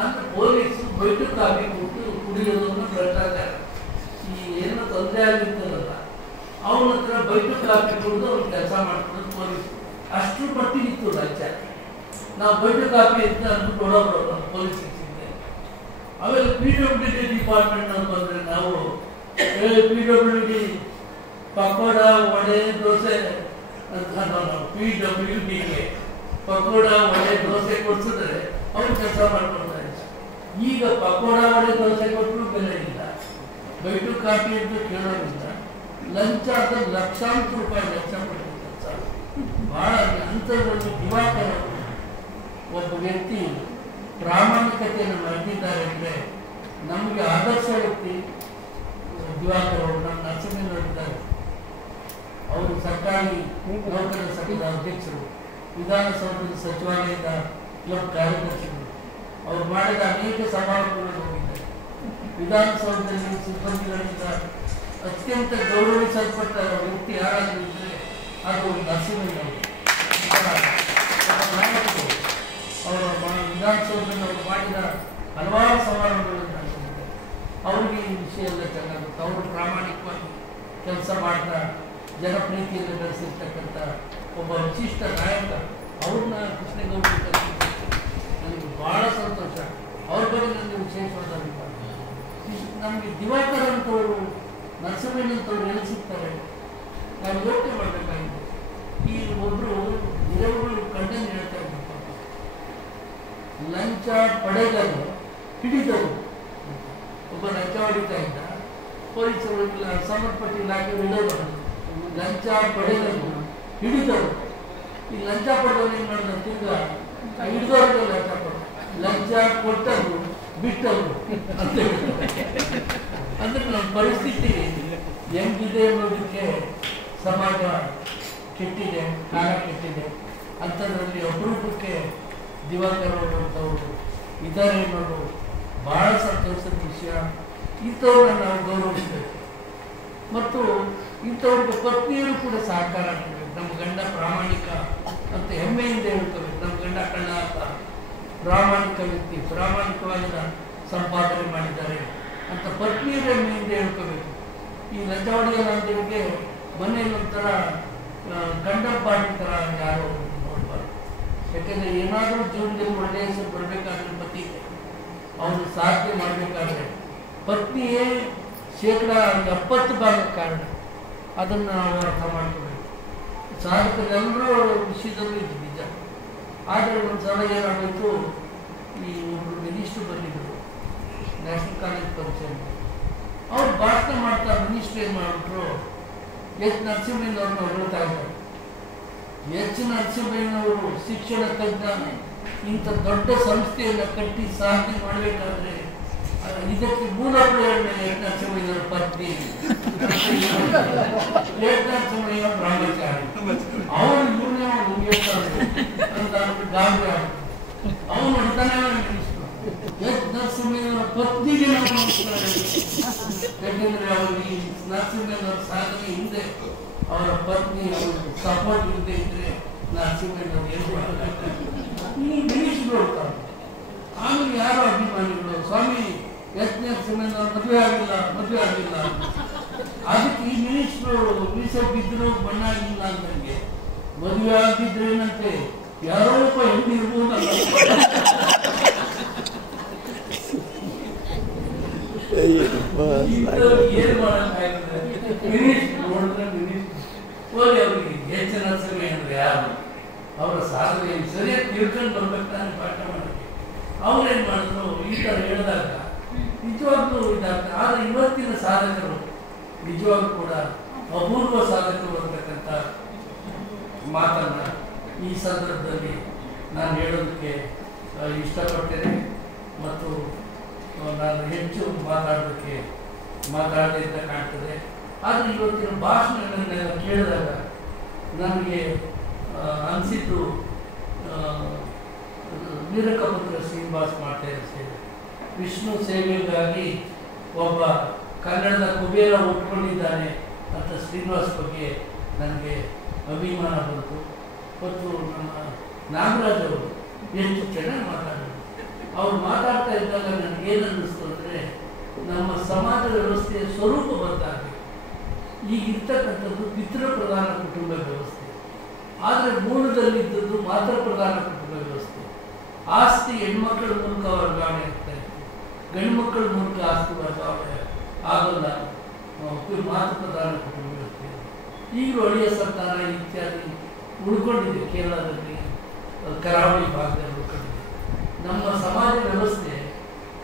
ಅಂತ ಪೊಲೀಸ್ ಬೈಟು ಕಾಫಿ ಕೊಟ್ಟು ಕುಡಿಯೋದನ್ನು ಭ್ರಷ್ಟಾಚಾರ. ಈ ಏನೋ ತೊಂದರೆ ಆಗಿರ್ತದಲ್ಲ ಅವನ ಹತ್ರ ಬೈಟು ಕಾಫಿ ಕುಡಿದು ಅವ್ರು ಕೆಲಸ ಮಾಡ್ಕೊಂಡು ಪೊಲೀಸ್ ಅಷ್ಟು ಮಟ್ಟಿಗಿತ್ತು ಲಂಚ. ನಾವು ಬೈಟು ಕಾಫಿ ಅಂತ ಅಂದ್ಬಿಟ್ಟು ಹೊಡೋದು ಪೊಲೀಸ್ ಸಿಗ್ತಿದ್ದೆ. ಆಮೇಲೆ PWD ಡಿಪಾರ್ಟ್ಮೆಂಟ್ ಅಂತ ಬಂದ್ರೆ ನಾವು PWD ಪಕೋಡ, ವಡೆ, ದೋಸೆ ಅಂತ PWDಗೆ ಪಕೋಡ, ವಡೆ, ದೋಸೆ ಕೊಡ್ಸಿದ್ರೆ ಅವ್ರು ಕೆಲಸ ಮಾಡ್ಕೊಳ್ತಾರೆ. ಈಗ ಪಕೋಡ, ವಡೆ, ದೋಸೆ ಕೊಟ್ಟರು ಬೆಲೆ ಇಲ್ಲ, ಬೈಟು ಕಾಫಿ ಅಂತ ಕೇಳೋದ್ರಿಂದ ಲಂಚ ಅಂತ ಲಕ್ಷಾಂತರ ರೂಪಾಯಿ ಲಂಚ ಕೊಡ್ತಾರೆ ಕೆಲಸ. ಬಹಳ ಅಂತರದಲ್ಲಿ ದಿವಾಕರ ಒಬ್ಬ ವ್ಯಕ್ತಿ ಪ್ರಾಮಾಣಿಕತೆಯನ್ನು ಮೆರೆದಿದ್ದಾರೆ ಅಂದರೆ ನಮಗೆ ಆದರ್ಶ ವ್ಯಕ್ತಿ ದಿವಾಕರ್ ಅವರು. ನಮ್ಮ ನರಸಿಂಹ ನೋಡಿದ್ದಾರೆ, ಅವರು ಸರ್ಕಾರಿ ನೌಕರರ ಸಂಘದ ಅಧ್ಯಕ್ಷರು, ವಿಧಾನಸೌಧದ ಸಚಿವಾಲಯದ ಕ್ಲಬ್ ಕಾರ್ಯದರ್ಶಿಗಳು. ಅವರು ಮಾಡಿದ ಅನೇಕ ಸಮಾರಂಭಗಳು ಹೋಗಿದ್ದಾರೆ. ವಿಧಾನಸೌಧದಲ್ಲಿ ಸಿಬ್ಬಂದಿಗಳಿಂದ ಅತ್ಯಂತ ಗೌರವಿಸಲ್ಪಟ್ಟ ವ್ಯಕ್ತಿ ಯಾರಾದರೂ ಇದ್ದರೆ ಅದು ನರಸಿಂಹಯ್ಯನವರು. ಅವರ ವಿಧಾನಸೌಧದಲ್ಲಿ ಅವರು ಮಾಡಿದ ಹಲವಾರು ಸಮಾರಂಭಗಳನ್ನು ನಡೆಸಿದ್ದಾರೆ. ಅವರಿಗೆ ಈ ವಿಷಯ ಎಲ್ಲ ಚೆನ್ನಾಗುತ್ತೆ. ಅವರು ಪ್ರಾಮಾಣಿಕವಾಗಿ ಕೆಲಸ ಮಾಡ್ತಾ ಜನಪ್ರೀತಿಯನ್ನು ಬೆಳೆಸಿರ್ತಕ್ಕಂಥ ಒಬ್ಬ ವಿಶಿಷ್ಟ ನಾಯಕ. ಅವ್ರನ್ನ ಕೃಷ್ಣೇಗೌಡರು ನನಗೆ ಬಹಳ ಸಂತೋಷ. ಅವ್ರ ಬಗ್ಗೆ ನನಗೆ ವಿಶೇಷವಾದ ಅಭಿಪ್ರಾಯ. ನಮಗೆ ದಿವಾಕರ್ ಅಂತವರು, ನರಸಿಂಹಯ್ಯನಂತವ್ರು ಎಲ್ಲಿ ಸಿಗ್ತಾರೆ ನಾವು ಯೋಚನೆ ಮಾಡಬೇಕಾಗಿದೆ. ಈ ಒಬ್ಬರು ನಿರವಗಳು ಕಂಡನ್ನು ಹೇಳ್ತಾ ಇದ್ದಾರೆ, ಲಂಚ ಪಡೆದರು ಹಿಡಿದರು. ಒಬ್ಬ ಲಂಚ ಹೊಡಿತಾ ಇದ್ದ, ಪೊಲೀಸರು ಸಂಬಂಧಪಟ್ಟ ಇಲಾಖೆ ಹಿಡಿದರು. ಲಂಚ ಪಡೆದರು ಹಿಡಿದರು. ಈ ಲಂಚ ಪಡೆದವರು ಏನ್ ಮಾಡಿದ್ರು, ತಿರ್ಗ ಹಿಡಿದವ್ರಿಗೆ ಲಂಚ ಕೊಟ್ಟರು, ಲಂಚ ಕೊಟ್ಟರು ಬಿಟ್ಟರು ಅಂತ ಹೇಳ್ತಾರೆ. ಅಂದ್ರೆ ನಮ್ಮ ಪರಿಸ್ಥಿತಿ ಹೆಂಗಿದೆ ಅನ್ನೋದಕ್ಕೆ ಸಮಾಜ ಕೆಟ್ಟಿದೆ, ಕಾಲ ಕೆಟ್ಟಿದೆ. ಅಂಥದ್ರಲ್ಲಿ ಅಪರೂಪಕ್ಕೆ ದಿವಾಕರ್ ಅವರಂಥವ್ರು ಇದ್ದಾರೆ ಅನ್ನೋದು ಬಹಳ ಸಂತೋಷದ ವಿಷಯ. ಇಂಥವ್ರನ್ನ ನಾವು ಗೌರವಿಸಬೇಕು ಮತ್ತು ಇಂಥವ್ರಿಗೆ ಪತ್ನಿಯರು ಕೂಡ ಸಹಕಾರ ಮಾಡಬೇಕು. ನಮ್ಮ ಗಂಡ ಪ್ರಾಮಾಣಿಕ ಅಂತ ಹೆಮ್ಮೆಯಿಂದ ಹೇಳ್ಕೋಬೇಕು. ನಮ್ಮ ಗಂಡ ಕಳ್ಳ ಅಂತ, ಪ್ರಾಮಾಣಿಕ ವ್ಯಕ್ತಿ, ಪ್ರಾಮಾಣಿಕವಾದ ಸಂಪಾದನೆ ಮಾಡಿದ್ದಾರೆ ಅಂತ ಪತ್ನಿಯರ ಹೆಮ್ಮೆಯಿಂದ ಹೇಳ್ಕೋಬೇಕು. ಈ ಲಂಚ ಹೊಡೆಯೋರಿಗೆ ಮನೆಯಲ್ಲಿ ಒಂಥರ ಕಂಡಮ್ ಪಾರ್ಟಿ ಥರ ಯಾರು ನೋಡಬಾರ್ದು. ಯಾಕೆಂದರೆ ಏನಾದರೂ ಜೀವನದಲ್ಲಿ ಒಳ್ಳೆಯ ಹೆಸರು ಬರಬೇಕಾದ್ರೆ ಪತಿ ಅವನು ಸಾಧನೆ ಮಾಡಬೇಕಾದ್ರೆ ಪತ್ನಿಯೇ ಶೇಕಡ 70% ಕಾರಣ. ಅದನ್ನು ನಾವು ಅರ್ಥ ಮಾಡ್ಕೋಬೇಕು. ಸಾಧಕರೆಲ್ಲರೂ ವಿಷಯದಲ್ಲೂ ಇದು ನಿಜ. ಆದರೆ ಒಂದು ಸಲ ಏನಾಗಬೇಕು, ಈ ಒಬ್ಬರು ಮಿನಿಸ್ಟ್ರು ಬಂದಿದ್ದರು ನ್ಯಾಷನಲ್ ಕಾಲೇಜ್ ಫಂಕ್ಷನ್. ಅವ್ರು ಭಾಷಣ ಮಾಡ್ತಾ ಮಿನಿಸ್ಟ್ರು ಏನು ಮಾಡಿಬಿಟ್ರು, ಎಚ್ ನರಸಿಂಹಯ್ಯನವ್ರನ್ನ ಹೊಗಳ್ತಾ ಇದ್ದಾರೆ. ಎಚ್ ನರಸಿಂಹಯ್ಯನವರು ಶಿಕ್ಷಣ ತಜ್ಞ, ಇಂಥ ದೊಡ್ಡ ಸಂಸ್ಥೆಯನ್ನು ಕಟ್ಟಿ ಸಾಧನೆ ಮಾಡಬೇಕಾದ್ರೆ ಇದಕ್ಕೆ ಮೂಲ ಪ್ರೇರಣೆ ಎಚ್ ನರಸಿಂಹಯ್ಯನವರ ಪತ್ನಿ. ಎಚ್ ನರಸಿಂಹಯ್ಯ ಬ್ರಹ್ಮಚಾರಿ, ಅವನು ಇವನೇ ಅಂತ ಗಾಂಭೀರ್ಯ ಅವನು ಹಿಡ್ತಾನೆ ಮಿನಿಸ್ಟ್ರು. ಎಚ್ ನರಸಿಂಹಯ್ಯನವರ ಪತ್ನಿಗೆ ನಾವು ನಮಸ್ಕಾರ. ಯಾಕೆಂದ್ರೆ ಅವರಿಗೆ ನರಸಿಂಹಯ್ಯನವರ ಸಾಧನೆ ಹಿಂದೆ ಅವರ ಪತ್ನಿ ಸಪೋರ್ಟ್ ಇಲ್ಲದೆ ಇದ್ರೆ ನರಸಿಂಹಯ್ಯನವರು ಏನು ಮಾಡಬೇಕು. ಈ ಮಿನಿಸ್ಟ್ರು ಹೋಗ್ತಾರೆ. ಆಮೇಲೆ ಯಾರೋ ಅಭಿಮಾನಿಗಳು, ಸ್ವಾಮಿ ಎಚ್ ನರಸಿಂಹಯ್ಯನವ್ರು ಮದುವೆ ಆಗಿಲ್ಲ. ಅದಕ್ಕೆ ಈ ಮಿನಿಸ್ಟ್ರು ಮೀಸಬಿದ್ರು ಬಣ್ಣ ಇಲ್ಲ ಅಂದಂಗೆ ಮದುವೆ ಆಗಿದ್ರೇನಂತೆ ಯಾರೋ ಒಬ್ಬ ಹೆಣ್ಣಿರ್ಬೋದಲ್ಲ. ಏನ್ ಮಾಡಕ್ಕಾಗ್ತದೆ? ಮಿನಿಸ್ಟ್ರು ನೋಡಿದ್ರೆ ಹೋಗಿ ಅವ್ರಿಗೆ ಎಚ್ ನರಸಿಂಹಯ್ಯ ಅಂದ್ರೆ ಯಾರು, ಅವರ ಸಾಧನೆ ಸರಿಯಾಗಿ ತಿಳ್ಕೊಂಡು ಬರ್ಬೇಕು ತಾನೆ ಪಾಠ ಮಾಡೋಕ್ಕೆ. ಅವ್ರೇನ್ ಮಾಡಿದ್ರು, ಈ ಥರ ಹೇಳಿದಾಗ ನಿಜವಾಗ್ಲೂ ಇದಾಗ್ತದೆ. ಆದರೆ ಇವತ್ತಿನ ಸಾಧಕರು ನಿಜವಾಗ್ಲೂ ಕೂಡ ಅಪೂರ್ವ ಸಾಧಕರು ಅಂತಕ್ಕಂಥ ಮಾತನ್ನ ಈ ಸಂದರ್ಭದಲ್ಲಿ ನಾನು ಹೇಳೋದಕ್ಕೆ ಇಷ್ಟಪಡ್ತೇನೆ. ಮತ್ತು ನಾನು ಹೆಚ್ಚು ಮಾತಾಡದೆ ಅಂತ ಕಾಣ್ತದೆ. ಆದರೆ ಇವತ್ತಿನ ಭಾಷಣಗಳನ್ನೆಲ್ಲ ಕೇಳಿದಾಗ ನನಗೆ ಅನಿಸಿದ್ದು, ವೀರಕಪುತ್ರ ಶ್ರೀನಿವಾಸ್ ಮಾಡ್ತಾ ಇರ್ತೇವೆ, ವಿಷ್ಣು ಸೇವೆಗಾಗಿ ಒಬ್ಬ ಕನ್ನಡದ ಕುಬೇರ ಉಟ್ಕೊಂಡಿದ್ದಾನೆ ಅಂತ ಶ್ರೀನಿವಾಸ್ ಬಗ್ಗೆ ನನಗೆ ಅಭಿಮಾನ ಬಂತು. ಮತ್ತು ನಮ್ಮ ನಾಗರಾಜ್ ಅವರು ಎಷ್ಟು ಚೆನ್ನಾಗಿ ಮಾತಾಡಿದ್ರು. ಅವ್ರು ಮಾತಾಡ್ತಾ ಇದ್ದಾಗ ನನಗೇನು ಅನ್ನಿಸ್ತು ಅಂದರೆ, ನಮ್ಮ ಸಮಾಜ ವ್ಯವಸ್ಥೆಯ ಸ್ವರೂಪ ಬದಲಾಗಿದೆ. ಈಗಿರ್ತಕ್ಕಂಥದ್ದು ಪಿತೃ ಪ್ರಧಾನ ಕುಟುಂಬ ವ್ಯವಸ್ಥೆ, ಆದರೆ ಮೂಲದಲ್ಲಿದ್ದದ್ದು ಮಾತೃ ಪ್ರಧಾನ ಕುಟುಂಬ ವ್ಯವಸ್ಥೆ. ಆಸ್ತಿ ಹೆಣ್ಮಕ್ಳ ಮೂಲಕ ವರ್ಗಾವಣೆ ಆಗ್ತಾ ಇತ್ತು, ಗಂಡು ಮಕ್ಕಳ ಮೂಲಕ ಆಸ್ತಿ ವರ್ಗಾವಣೆ ಆಗೋಲ್ಲ. ಮಾತೃ ಪ್ರಧಾನ ಕುಟುಂಬ ವ್ಯವಸ್ಥೆ ಈಗಲೂ ಅಳಿಯ ಸಂತಾನ ಇತ್ಯಾದಿ ಉಳ್ಕೊಂಡಿದೆ. ಕೇರಳದಲ್ಲಿ ಕರಾವಳಿ ಭಾಗದಲ್ಲಿ ಉಳ್ಕೊಂಡಿದೆ. ನಮ್ಮ ಸಮಾಜ ವ್ಯವಸ್ಥೆ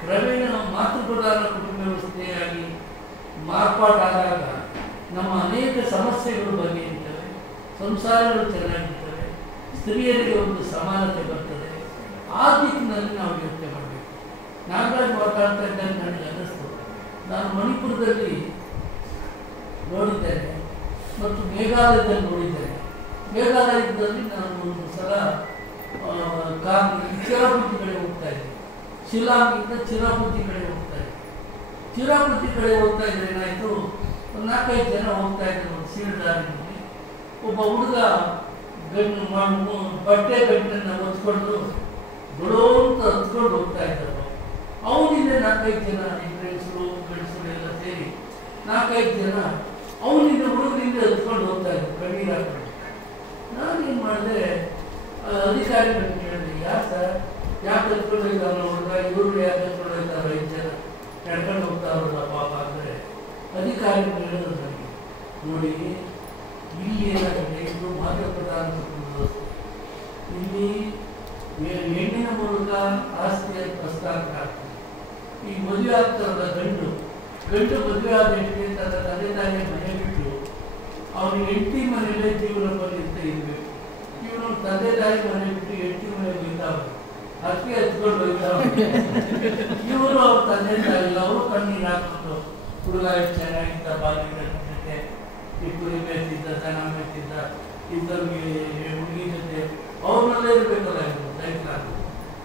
ಕ್ರಮೇಣ ಮಾತೃ ಪ್ರಧಾನ ಕುಟುಂಬ ವ್ಯವಸ್ಥೆಯಾಗಿ ಮಾರ್ಪಾಟಾದಾಗ ನಮ್ಮ ಅನೇಕ ಸಮಸ್ಯೆಗಳು ಬಗೆಹರಿತವೆ, ಸಂಸಾರಗಳು ಚೆನ್ನಾಗಿರ್ತವೆ, ಸ್ತ್ರೀಯರಿಗೆ ಒಂದು ಸಮಾನತೆ ಬರ್ತದೆ. ಆ ದಿಕ್ಕಿನಲ್ಲಿ ನಾವು ಯೋಚನೆ ಮಾಡಬೇಕು. ನಾಗರಾಜ್ ಮಾತಾಡ್ತಾ ಇದ್ದಾಗ ನನಗೆ ಅನ್ನಿಸ್ತು, ನಾನು ಮಣಿಪುರದಲ್ಲಿ ನೋಡಿದ್ದೇನೆ ಮತ್ತು ಮೇಘಾಲಯದಲ್ಲಿ ನೋಡಿದ್ದೇನೆ. ಮೇಘಾಲಯದಲ್ಲಿ ನಾನು ಒಂದು ಸಲ ಚಿರಾಪುಂಜಿ ಕಡೆ ಹೋಗ್ತಾ ಇದ್ದೆ. ಶಿಲ್ಲಾಂಗಿಂದ ಚಿರಾಪುಂಜಿ ಕಡೆ ಹೋಗ್ತಾ ಇದ್ದೆ. ಚಿರಾಪುಂಜಿ ಕಡೆ ಹೋಗ್ತಾ ಇದ್ರೆ ಏನಾಯಿತು, ಒಂದು 4-5 ಜನ ಹೋಗ್ತಾ ಇದ್ರು ಒಂದು ಸೀಳ್ದಾರಿನಲ್ಲಿ. ಒಬ್ಬ ಹುಡುಗ ಬಟ್ಟೆ ಗಂಟನ್ನು ಹೊತ್ಕೊಂಡು ಅಂತ ಹತ್ಕೊಂಡು ಹೋಗ್ತಾ ಇದ್ದರು. ಅವನಿಂದ 4-5 ಜನ ಹೆಂಗಸರು ಗಂಡಸರು ಎಲ್ಲ ಸೇರಿ 4-5 ಜನ ಅವನಿಂದ ಹುಡುಗರಿಂದ ಹತ್ಕೊಂಡು ಹೋಗ್ತಾ ಇದ್ರು ಕಣ್ಣೀರು ಹಾಕೊಂಡು. ನಾನೇನು ಮಾಡಿದೆ, ಅಧಿಕಾರಿಗಳನ್ನ ಕೇಳಿದೆ, ಯಾರು ಸರ್ ಯಾಕೆ ಹತ್ಕೊಂಡು ಹೋಗ್ತಾರ ಹುಡುಗ, ಇವರು ಯಾಕೆ ಹತ್ಕೊಂಡು ಹೋಗ್ತಾರ 5 ಜನ ನಡ್ಕೊಂಡು ಹೋಗ್ತಾರಲ್ಲ ಪಾಪ ಅಂದರೆ ಅಧಿಕಾರಿಗಳು ಹೇಳಿದ್ರು ನನಗೆ, ನೋಡಿ ಇಲ್ಲಿ ಏನಾಗಿದೆ, ಇದು ಮಾತೃ ಪ್ರಧಾನ ವ್ಯವಸ್ಥೆ. ಇಲ್ಲಿ ಹೆಣ್ಣಿನ ಮೂಲಕ ಆಸ್ತಿಯ ಹಸ್ತಾಂತರ ಆಗ್ತದೆ. ಈಗ ಮದುವೆ ಆಗ್ತಾರಲ್ಲ ಗಂಡು ಮದುವೆ ಆದ ಹೆಂಡತಿ ತನ್ನ ತಂದೆ ತಾಯಿಯ ಮನೆ ಬಿಟ್ಟು ಅವನಿಗೆ ಹೆಂಡತಿ ಮನೆಯಲ್ಲೇ ಜೀವನ ಅಂತ ಇರಬೇಕು. ಇವನು ತಂದೆ ತಾಯಿ ಮನೆ ಬಿಟ್ಟು ಹೆಂಡತಿ ಮನೆಗೆ ಹೋಗ್ತಾವೆ, ಅದಕ್ಕೆ ಹಚ್ಕೊಂಡು ಹೋಗ್ತಾವೆ. ಇವರು ಅವ್ರ ತಂದೆ ತಾಯಿ ಇಲ್ಲ, ಅವರು ಕಣ್ಣೀರು ಹಾಕ್ಬಿಟ್ಟು ಹುಡುಗ ಎಷ್ಟು ಚೆನ್ನಾಗಿದ್ದ, ಬಾಲ್ಯಗಳ ಜೊತೆ ಈ ಕುರಿ ಮೇಯ್ತಿದ್ದ, ದನ ಮೇಯ್ತಿದ್ದ, ಇದ್ದವ್ರಿಗೆ ಹುಡುಗಿ ಜೊತೆ ಅವ್ರನ್ನಲ್ಲೇ ಇರಬೇಕಲ್ಲ ಇವರು ಲೈಫ್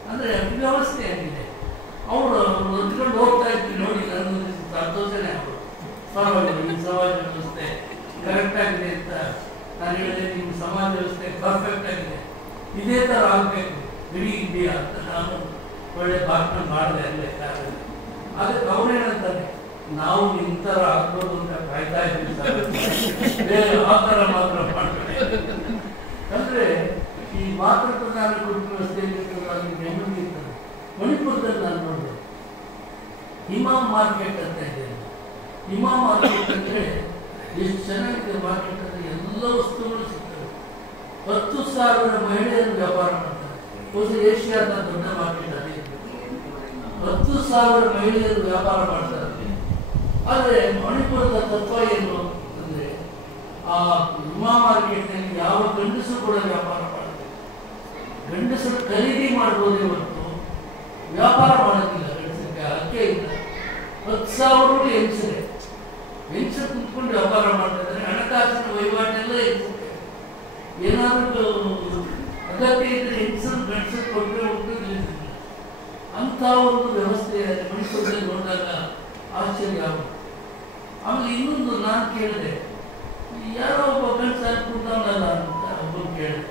ಅಂದರೆ ವ್ಯವಸ್ಥೆ ಆಗಿದೆ. ಅವರು ಹೊತ್ಕೊಂಡು ಹೋಗ್ತಾ ಇದ್ವಿ ನೋಡಿ, ನನ್ನ ಸಂತೋಷನೇ ಅವರು ಪರವಾಗಿಲ್ಲ, ಈ ಸಮಾಜ ವ್ಯವಸ್ಥೆ ಕರೆಕ್ಟ್ ಆಗಿದೆ ಅಂತ ನಾನು ಹೇಳಿದೆ. ನಿಮ್ಮ ಸಮಾಜ ವ್ಯವಸ್ಥೆ ಪರ್ಫೆಕ್ಟ್ ಆಗಿದೆ, ಇದೇ ಥರ ಆಗಬೇಕು ಇಡೀ ಇಂಡಿಯಾ ಅಂತ ನಾನು ಒಳ್ಳೆ ಭಾಷಣ ಮಾಡಿದೆ ಅಲ್ಲೇ ಕಾರಲ್ಲಿ. ಅದಕ್ಕೆ ಅವರೇನಂತಾರೆ, ನಾವು ಇಂಥರ ಆಗ್ಬೋದು ಅಂತ ಕಾಯ್ತಾ ಇದ್ದೀವಿ ಸರ್. ಬೇರೆ ಆ ಥರ ಮಾತ್ರ ಮಾಡ್ತಾರೆ. ಅಂದರೆ ಈ ಮಾತೃ ಪ್ರಧಾನ ಕುಟುಂಬ ವ್ಯವಸ್ಥೆಯಲ್ಲಿ ನೆಮ್ಮದಿ ಇರ್ತದೆ. ಮಣಿಪುರದಲ್ಲಿ ನಾನು ನೋಡಿದೆ ಇಮಾಮ್ ಮಾರ್ಕೆಟ್ ಅಂತ ಇದೆ. ಇಮಾಮ್ ಮಾರ್ಕೆಟ್ ಅಂದರೆ ಎಷ್ಟು ಚೆನ್ನಾಗಿದೆ ಮಾರ್ಕೆಟ್ ಅಂದರೆ ಎಲ್ಲ ವಸ್ತುಗಳು ಸಿಗ್ತವೆ. 10,000 ಮಹಿಳೆಯರು ವ್ಯಾಪಾರ ಮಾಡ್ತಾರೆ. ಬಹುಶಃ ಏಷ್ಯಾದ ದೊಡ್ಡ ಮಾರ್ಕೆಟ್ ಅದೇ. 10,000 ಮಹಿಳೆಯರು ವ್ಯಾಪಾರ ಮಾಡ್ತಾರೆ. ಆದರೆ ಮಣಿಪುರದ ತತ್ವ ಏನು ಅಂದರೆ ಆ ವಿಮಾ ಮಾರ್ಕೆಟ್ನಲ್ಲಿ ಯಾವ ಗಂಡಸರು ಕೂಡ ವ್ಯಾಪಾರ ಮಾಡ್ತಾರೆ. ಗಂಡಸರು ಖರೀದಿ ಮಾಡ್ಬೋದೇ ಹೊರತು ವ್ಯಾಪಾರ ಮಾಡೋದಿಲ್ಲ. ಗಂಡಸರಿಗೆ ಹಕ್ಕೆ ಇಲ್ಲ. 10,000 ಹೆಂಗಸರೇ ಹೆಂಗಸರು ಕುತ್ಕೊಂಡು ವ್ಯಾಪಾರ ಮಾಡ್ತಿದ್ದಾರೆ. ಹಣಕಾಸಿನ ವಹಿವಾಟೆಲ್ಲ ಹೆಂಗಸರು. ಏನಾದರೂ ಅಗತ್ಯ ಇದ್ರೆ ಹೆಂಗಸರು ಗಂಡಸರು ಕೊಟ್ಟರೆ ಉಂಟು. ಅಂಥ ಒಂದು ವ್ಯವಸ್ಥೆ ಮಣಿಪುರದಲ್ಲಿ ನೋಡಿದಾಗ ಆಶ್ಚರ್ಯ ಆಗುತ್ತೆ. ಆಮೇಲೆ ಇನ್ನೊಂದು ನಾನು ಕೇಳಿದೆ, ಯಾರೋ ಒಬ್ಬ ಗಂಡಸ ಅನ್ಕೊಂಡವನಲ್ಲ ಅಂತ ಒಬ್ಬರು ಕೇಳಿದೆ.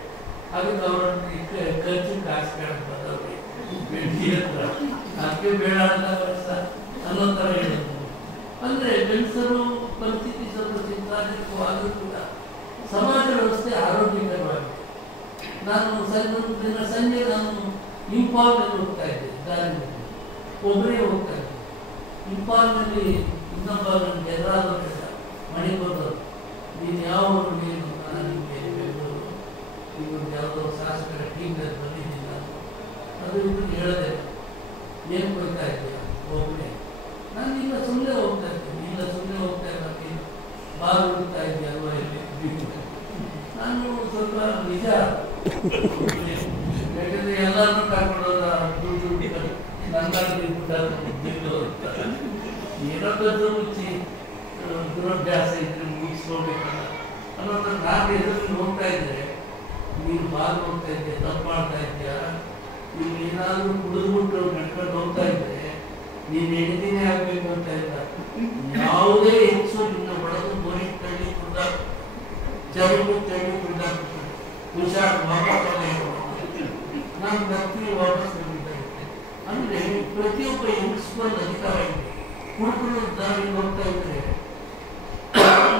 ಅದಕ್ಕೆ ಅವರನ್ನು ಖರ್ಚು ಕಾಸು ಕೇಳಬಹುದು ಅವ್ರಿಗೆ ಬೆಂಕಿ ಹತ್ರ ಅದಕ್ಕೆ ಬೇಡ ಅಂತ ಅನ್ನೋ ಥರ ಹೇಳಿದ್ರು. ಅಂದರೆ ಗಂಡಸರು ಪರಿಸ್ಥಿತಿ ಸ್ವಲ್ಪ ಚಿಂತಾಜನಕವಾದರೂ ಕೂಡ ಸಮಾಜ ವ್ಯವಸ್ಥೆ ಆರೋಗ್ಯಕರವಾಗಿದೆ. ನಾನು ದಿನ ಸಂಜೆ ನಾನು ಇಂಫಾಲ್ನಲ್ಲಿ ಹೋಗ್ತಾ ಇದ್ದೆ. ದಾರಿಯಲ್ಲಿ ಒಬ್ಬರೇ ಹೋಗ್ತಾ ಇದ್ದೆ. ಇಂಫಾಲ್ನಲ್ಲಿ ಇನ್ನೊಬ್ಬ ನನಗೆ ಎದುರಾದ ಮಣಿಪುರದವರು, ನೀನು ಯಾವ ಊರು ನೀನು? ನಾನು ನಿಮಗೆ ಬೆಂಗಳೂರು, ಇವರು ಯಾವುದೋ ಶಾಸಕರ ಟೀಮ್ನಲ್ಲಿ ಬಂದಿದ್ದೀನಿ ನಾನು. ಅದು ಇವ್ರಿಗೆ ಹೇಳಿದೆ, ಏನು ಕೊಡ್ತಾ ಇದ್ದೀಯ? ಒಬ್ಬನೇ. ನಾನು ಇಲ್ಲ ಸುಮ್ಮನೆ ಹೋಗ್ತಾ ಇದ್ದೀನಿ. ಇಲ್ಲ ಸುಮ್ಮನೆ ಹೋಗ್ತಾ ಇಲ್ಲ, ನೀನು ಬಾರು ಹುಡುಕ್ತಾ ಇದ್ದೀಯ ಅಲ್ವಾ ಇಲ್ಲಿ? ನಾನು ಸ್ವಲ್ಪ ನಿಜ, ಯಾಕಂದರೆ ಎಲ್ಲರನ್ನೂ ಕರ್ಕೊಂಡೋದ ದುಡ್ಡು ಏನೋ ಕದ್ದು ಮುಚ್ಚಿ ದುರಭ್ಯಾಸ ಇದ್ರೆ ಮುಗಿಸ್ಕೋಬೇಕಲ್ಲ ಅನ್ನೋದ್ರ ನಾನು ಎದುರು ನೋಡ್ತಾ ಇದ್ದೆ. ನೀನು ಬಾಲ್ ಹೋಗ್ತಾ ಇದ್ದೆ, ತಪ್ಪು ಮಾಡ್ತಾ ಇದೆಯಾ? ನೀನು ಏನಾದರೂ ಕುಡಿದ್ಬಿಟ್ಟು ನಡ್ಕೊಂಡು ಹೋಗ್ತಾ ಇದ್ದೆ ನೀನು ಹೆಂಡತಿನೇ ಆಗಬೇಕು ಅಂತ ಇಲ್ಲ. ಯಾವುದೇ ಹೆಚ್ಚು ನಿನ್ನ ಹೊಡೆದು ಬೋರಿ ತಳ್ಳಿ ಕುಡ್ದ ಚರಿಗೂ ತಳ್ಳಿ ಕುಡ್ದ ಹುಷಾರ್ ವಾಪಸ್ ನಾನು ಬರ್ತೀನಿ ವಾಪಸ್ ಬಂದಿದ್ದೆ. ಅಂದರೆ ಪ್ರತಿಯೊಬ್ಬ ಹೆಂಗಸ್ಕೊಂಡು ಅಧಿಕಾರ ಇದೆ. ಕುಡುಕರು ದಾರಿ ಹೋಗ್ತಾ ಇದ್ರೆ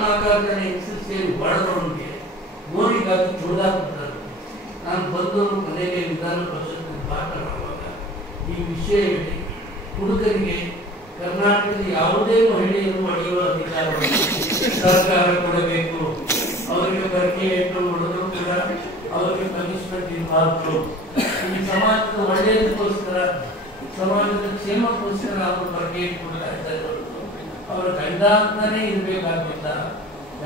4 ಜನ ಹೆಂಗಸರು ಸೇರಿ ಬಡದವನಿಗೆ ಗೋರಿಗಾಗಿ ಚೂಡಾಕ್ಬಿಡ್ತಾರೆ. ನಾನು ಬಂದವರು ಮನೆಗೆ ವಿಧಾನ ಪರಿಷತ್ನಲ್ಲಿ ಮಾತನಾಡುವಾಗ ಈ ವಿಷಯ ಹೇಳಿ ಹುಡುಗರಿಗೆ ಕರ್ನಾಟಕದಲ್ಲಿ ಯಾವುದೇ ಮಹಿಳೆಯರು ಪಡೆಯುವ ಅಧಿಕಾರವನ್ನು ಸರ್ಕಾರ ಕೊಡಬೇಕು. ಅವರಿಗೆ ಬರ್ಕೆ ಇಟ್ಟು ಹೊಡೆದ್ರು ಕೂಡ ಅವರಿಗೆ ಪನಿಷ್ಮೆಂಟ್ ಇರಬಾರ್ದು. ಈ ಸಮಾಜದ ಒಳ್ಳೆಯದಕ್ಕೋಸ್ಕರ, ಸಮಾಜದ ಕ್ಷೇಮಕ್ಕೋಸ್ಕರ ಅವರು ಬರ್ಕೆ ಇಟ್ಕೊಳ್ತಾ ಇದ್ದಾರೆ. ಅವರ ಗಂಡ ಅಂತಾನೇ ಇರಬೇಕಾಗಿಲ್ಲ.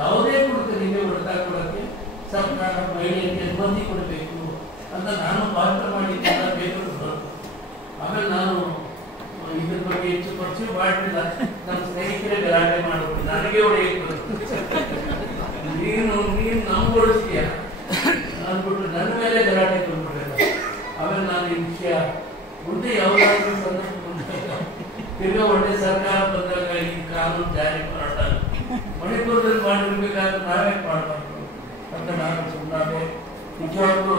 ಯಾವುದೇ ಹುಡುಗರಿಗೆ ಹೊಡೆತ ಕೊಡೋಕ್ಕೆ ಸರ್ಕಾರ ಮಹಿಳೆಯರಿಗೆ ಅನುಮತಿ ಕೊಡಬೇಕು ಅಂತ ನಾನು ಭಾಷಣ ಮಾಡಿದ್ದ ಬೇಕು. ಆಮೇಲೆ ನಾನು ಇದ್ರ ಬಗ್ಗೆ ಹೆಚ್ಚು ಪರಿಚಯ ಮಾಡಲಿಲ್ಲ. ನಮ್ಮ ಸ್ನೇಹಿತರೇ ಗಲಾಟೆ ಮಾಡಬಹುದು, ನನಗೆ ಹೊಡೆಯಬೇಕು, ನೀನು ನಾವು ಓಡಿಸ್ತೀಯ ಅಂದ್ಬಿಟ್ಟು ನನ್ನ ಮೇಲೆ ಗಲಾಟೆ ತಂದ್ಬಿಡಲ್ಲ. ಆಮೇಲೆ ನಾನು ಈ ವಿಷಯ ಮುಂದೆ ಯಾವುದಾದ್ರೂ ಸಂದರ್ಭ ಬಂದಾಗ ತಿರ್ಗಾ ಒಳ್ಳೆ ಸರ್ಕಾರ ಬಂದಾಗ ಈ ಕಾನೂನು ಜಾರಿ ಮಾಡೋಣ, ಮಣಿಪುರದಲ್ಲಿ ಮಾಡಿರ್ಬೇಕಾದ್ರೆ ನಾವೇ ಮಾಡಬಾರ್ದು ಅಂತ ನಾನು ಸುಮ್ಮನೆ. ನಿಜವಾಗ್ಲೂ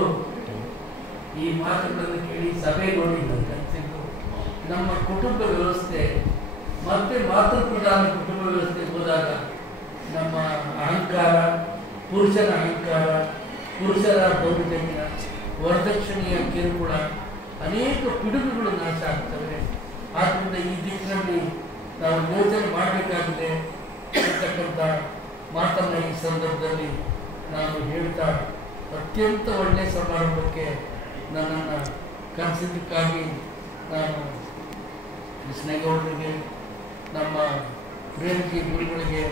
ಈ ಮಾತುಗಳನ್ನು ಕೇಳಿ ಸಭೆ ನೋಡಿದ್ದಂತೆ ಅನಿಸಿದ್ದು ನಮ್ಮ ಕುಟುಂಬ ವ್ಯವಸ್ಥೆ ಮತ್ತೆ ಮಾತೃ ಪ್ರಧಾನ ಕುಟುಂಬ ವ್ಯವಸ್ಥೆಗೆ ಹೋದಾಗ ನಮ್ಮ ಅಹಂಕಾರ, ಪುರುಷರ ಅಹಂಕಾರ, ಪುರುಷರ ದೌರ್ಜನ್ಯ, ವರದಕ್ಷಿಣೆಯ ಕಿರುಕುಳ, ಅನೇಕ ಪಿಡುಗುಗಳು ನಾಶ ಆಗ್ತವೆ. ಆದ್ದರಿಂದ ಈ ದಿಕ್ಕಿನಲ್ಲಿ ನಾವು ಯೋಚನೆ ಮಾಡಬೇಕಾಗಿದೆ ಅಂತಕ್ಕಂಥ ಮಾತನ್ನು ಈ ಸಂದರ್ಭದಲ್ಲಿ ನಾನು ಹೇಳ್ತಾ, ಅತ್ಯಂತ ಒಳ್ಳೆಯ ಸಮಾರಂಭಕ್ಕೆ ನನ್ನನ್ನು ಕರೆಸಿದ್ದಕ್ಕಾಗಿ ನಾನು ಕೃಷ್ಣೇಗೌಡರಿಗೆ, ನಮ್ಮ ಪ್ರೇಮಕಿ ಗುರುಗಳಿಗೆ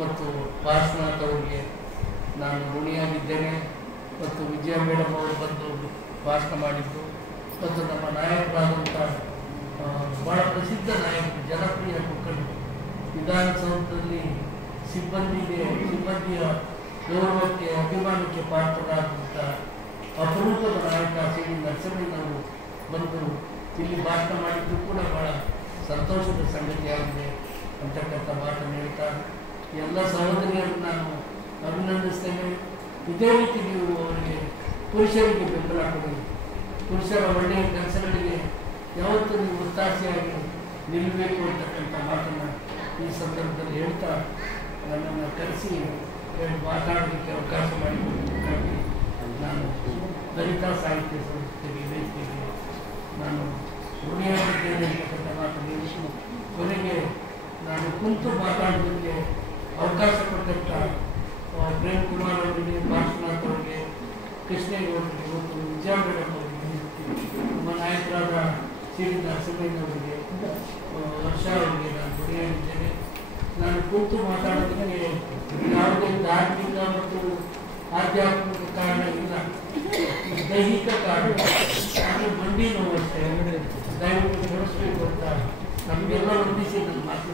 ಮತ್ತು ಪಾರ್ಶ್ವನಾಥ್ ಅವರಿಗೆ ನಾನು ಋಣಿಯಾಗಿದ್ದೇನೆ. ಮತ್ತು ವಿಜಯ ಮೇಡಮ್ ಅವರು ಬಂದು ಭಾಷಣ ಮಾಡಿದ್ದು, ಮತ್ತು ನಮ್ಮ ನಾಯಕರಾದಂಥ ಭಾಳ ಪ್ರಸಿದ್ಧ ನಾಯಕರು, ಜನಪ್ರಿಯ ಮುಖಂಡರು, ವಿಧಾನಸೌಧದಲ್ಲಿ ಸಿಬ್ಬಂದಿಯ ಗೌರವಕ್ಕೆ, ಅಭಿಮಾನಕ್ಕೆ ಪಾತ್ರರಾದಂಥ ಅಪರೂಪದ ನಾಯಕ ಸಿ ಡಿ ನರಸಿಂಹಯ್ಯನವರು ಬಂದು ಇಲ್ಲಿ ಭಾಷಣ ಮಾಡಿದ್ದು ಕೂಡ ಭಾಳ ಸಂತೋಷದ ಸಂಗತಿಯಾಗಿದೆ ಅಂತಕ್ಕಂಥ ಮಾತನ್ನು ಹೇಳ್ತಾ ಎಲ್ಲ ಸಹೋದರಿಯರನ್ನು ನಾನು ಅಭಿನಂದಿಸ್ತೇನೆ. ಇದೇ ರೀತಿ ನೀವು ಅವರಿಗೆ ಪುರುಷರಿಗೆ ಬೆಂಬಲ ಕೊಡಿ. ಪುರುಷರ ಒಳ್ಳೆಯ ಕೆಲಸಗಳಿಗೆ ಯಾವತ್ತೂ ನೀವು ಒತ್ತಾಸೆಯಾಗಿ ನಿಲ್ಲಬೇಕು ಅಂತಕ್ಕಂಥ ಮಾತನ್ನು ಈ ಸಂದರ್ಭದಲ್ಲಿ ಹೇಳ್ತಾ ನನ್ನನ್ನು ಕರೆಸಿ ಮಾತಾಡೋದಕ್ಕೆ ಅವಕಾಶ ಮಾಡಿಕೊಡಬೇಕಾಗಿ ನಾನು ಲಲಿತಾ ಸಾಹಿತ್ಯ ಸಂಸ್ಥೆಗೆ ವೇದಿಕೆಗೆ ನಾನು ಋಣಿಯಾಗಿದ್ದೇನೆ ಅಂತಕ್ಕಂಥ ಮಾತನ್ನು ಕೊನೆಗೆ ನಾನು ಕುಂತು ಮಾತಾಡೋದಕ್ಕೆ ಅವಕಾಶ ಕೊಟ್ಟಂಥ ಪ್ರೇಮ್ ಕುಮಾರ್ ಅವರಿಗೆ, ಪಾರ್ಶ್ವನಾಥ್ ಅವರಿಗೆ, ಕೃಷ್ಣೇಗೌಡರಿಗೆ ಮತ್ತು ವಿಜಯಗೌಡ ಅವರಿಗೆ, ನಮ್ಮ ನಾಯಕರಾದ ಸಿ ಡಿ ನರಸಿಂಹಯ್ಯನವರಿಗೆ, ವರ್ಷ ಅವರಿಗೆ ನಾನು ಋಣಿಯಾಗಿದ್ದೇನೆ. ನಾನು ಕುಂತು ಮಾತಾಡೋದಕ್ಕೆ ಯಾವುದೇ ಧಾರ್ಮಿಕ ಮತ್ತು ಆಧ್ಯಾತ್ಮಿಕ ಕಾರಣ ಇಲ್ಲ, ದೈಹಿಕ ಕಾರಣ. ನಾನು ಮಂಡಿ ನೋವು ಅಷ್ಟೇ, ದಯವಿಟ್ಟು ನಡೆಸಬೇಕು ಅಂತ ನಮಗೆಲ್ಲ ವಂದಿಸಿ ನನ್ನ ಮಾತು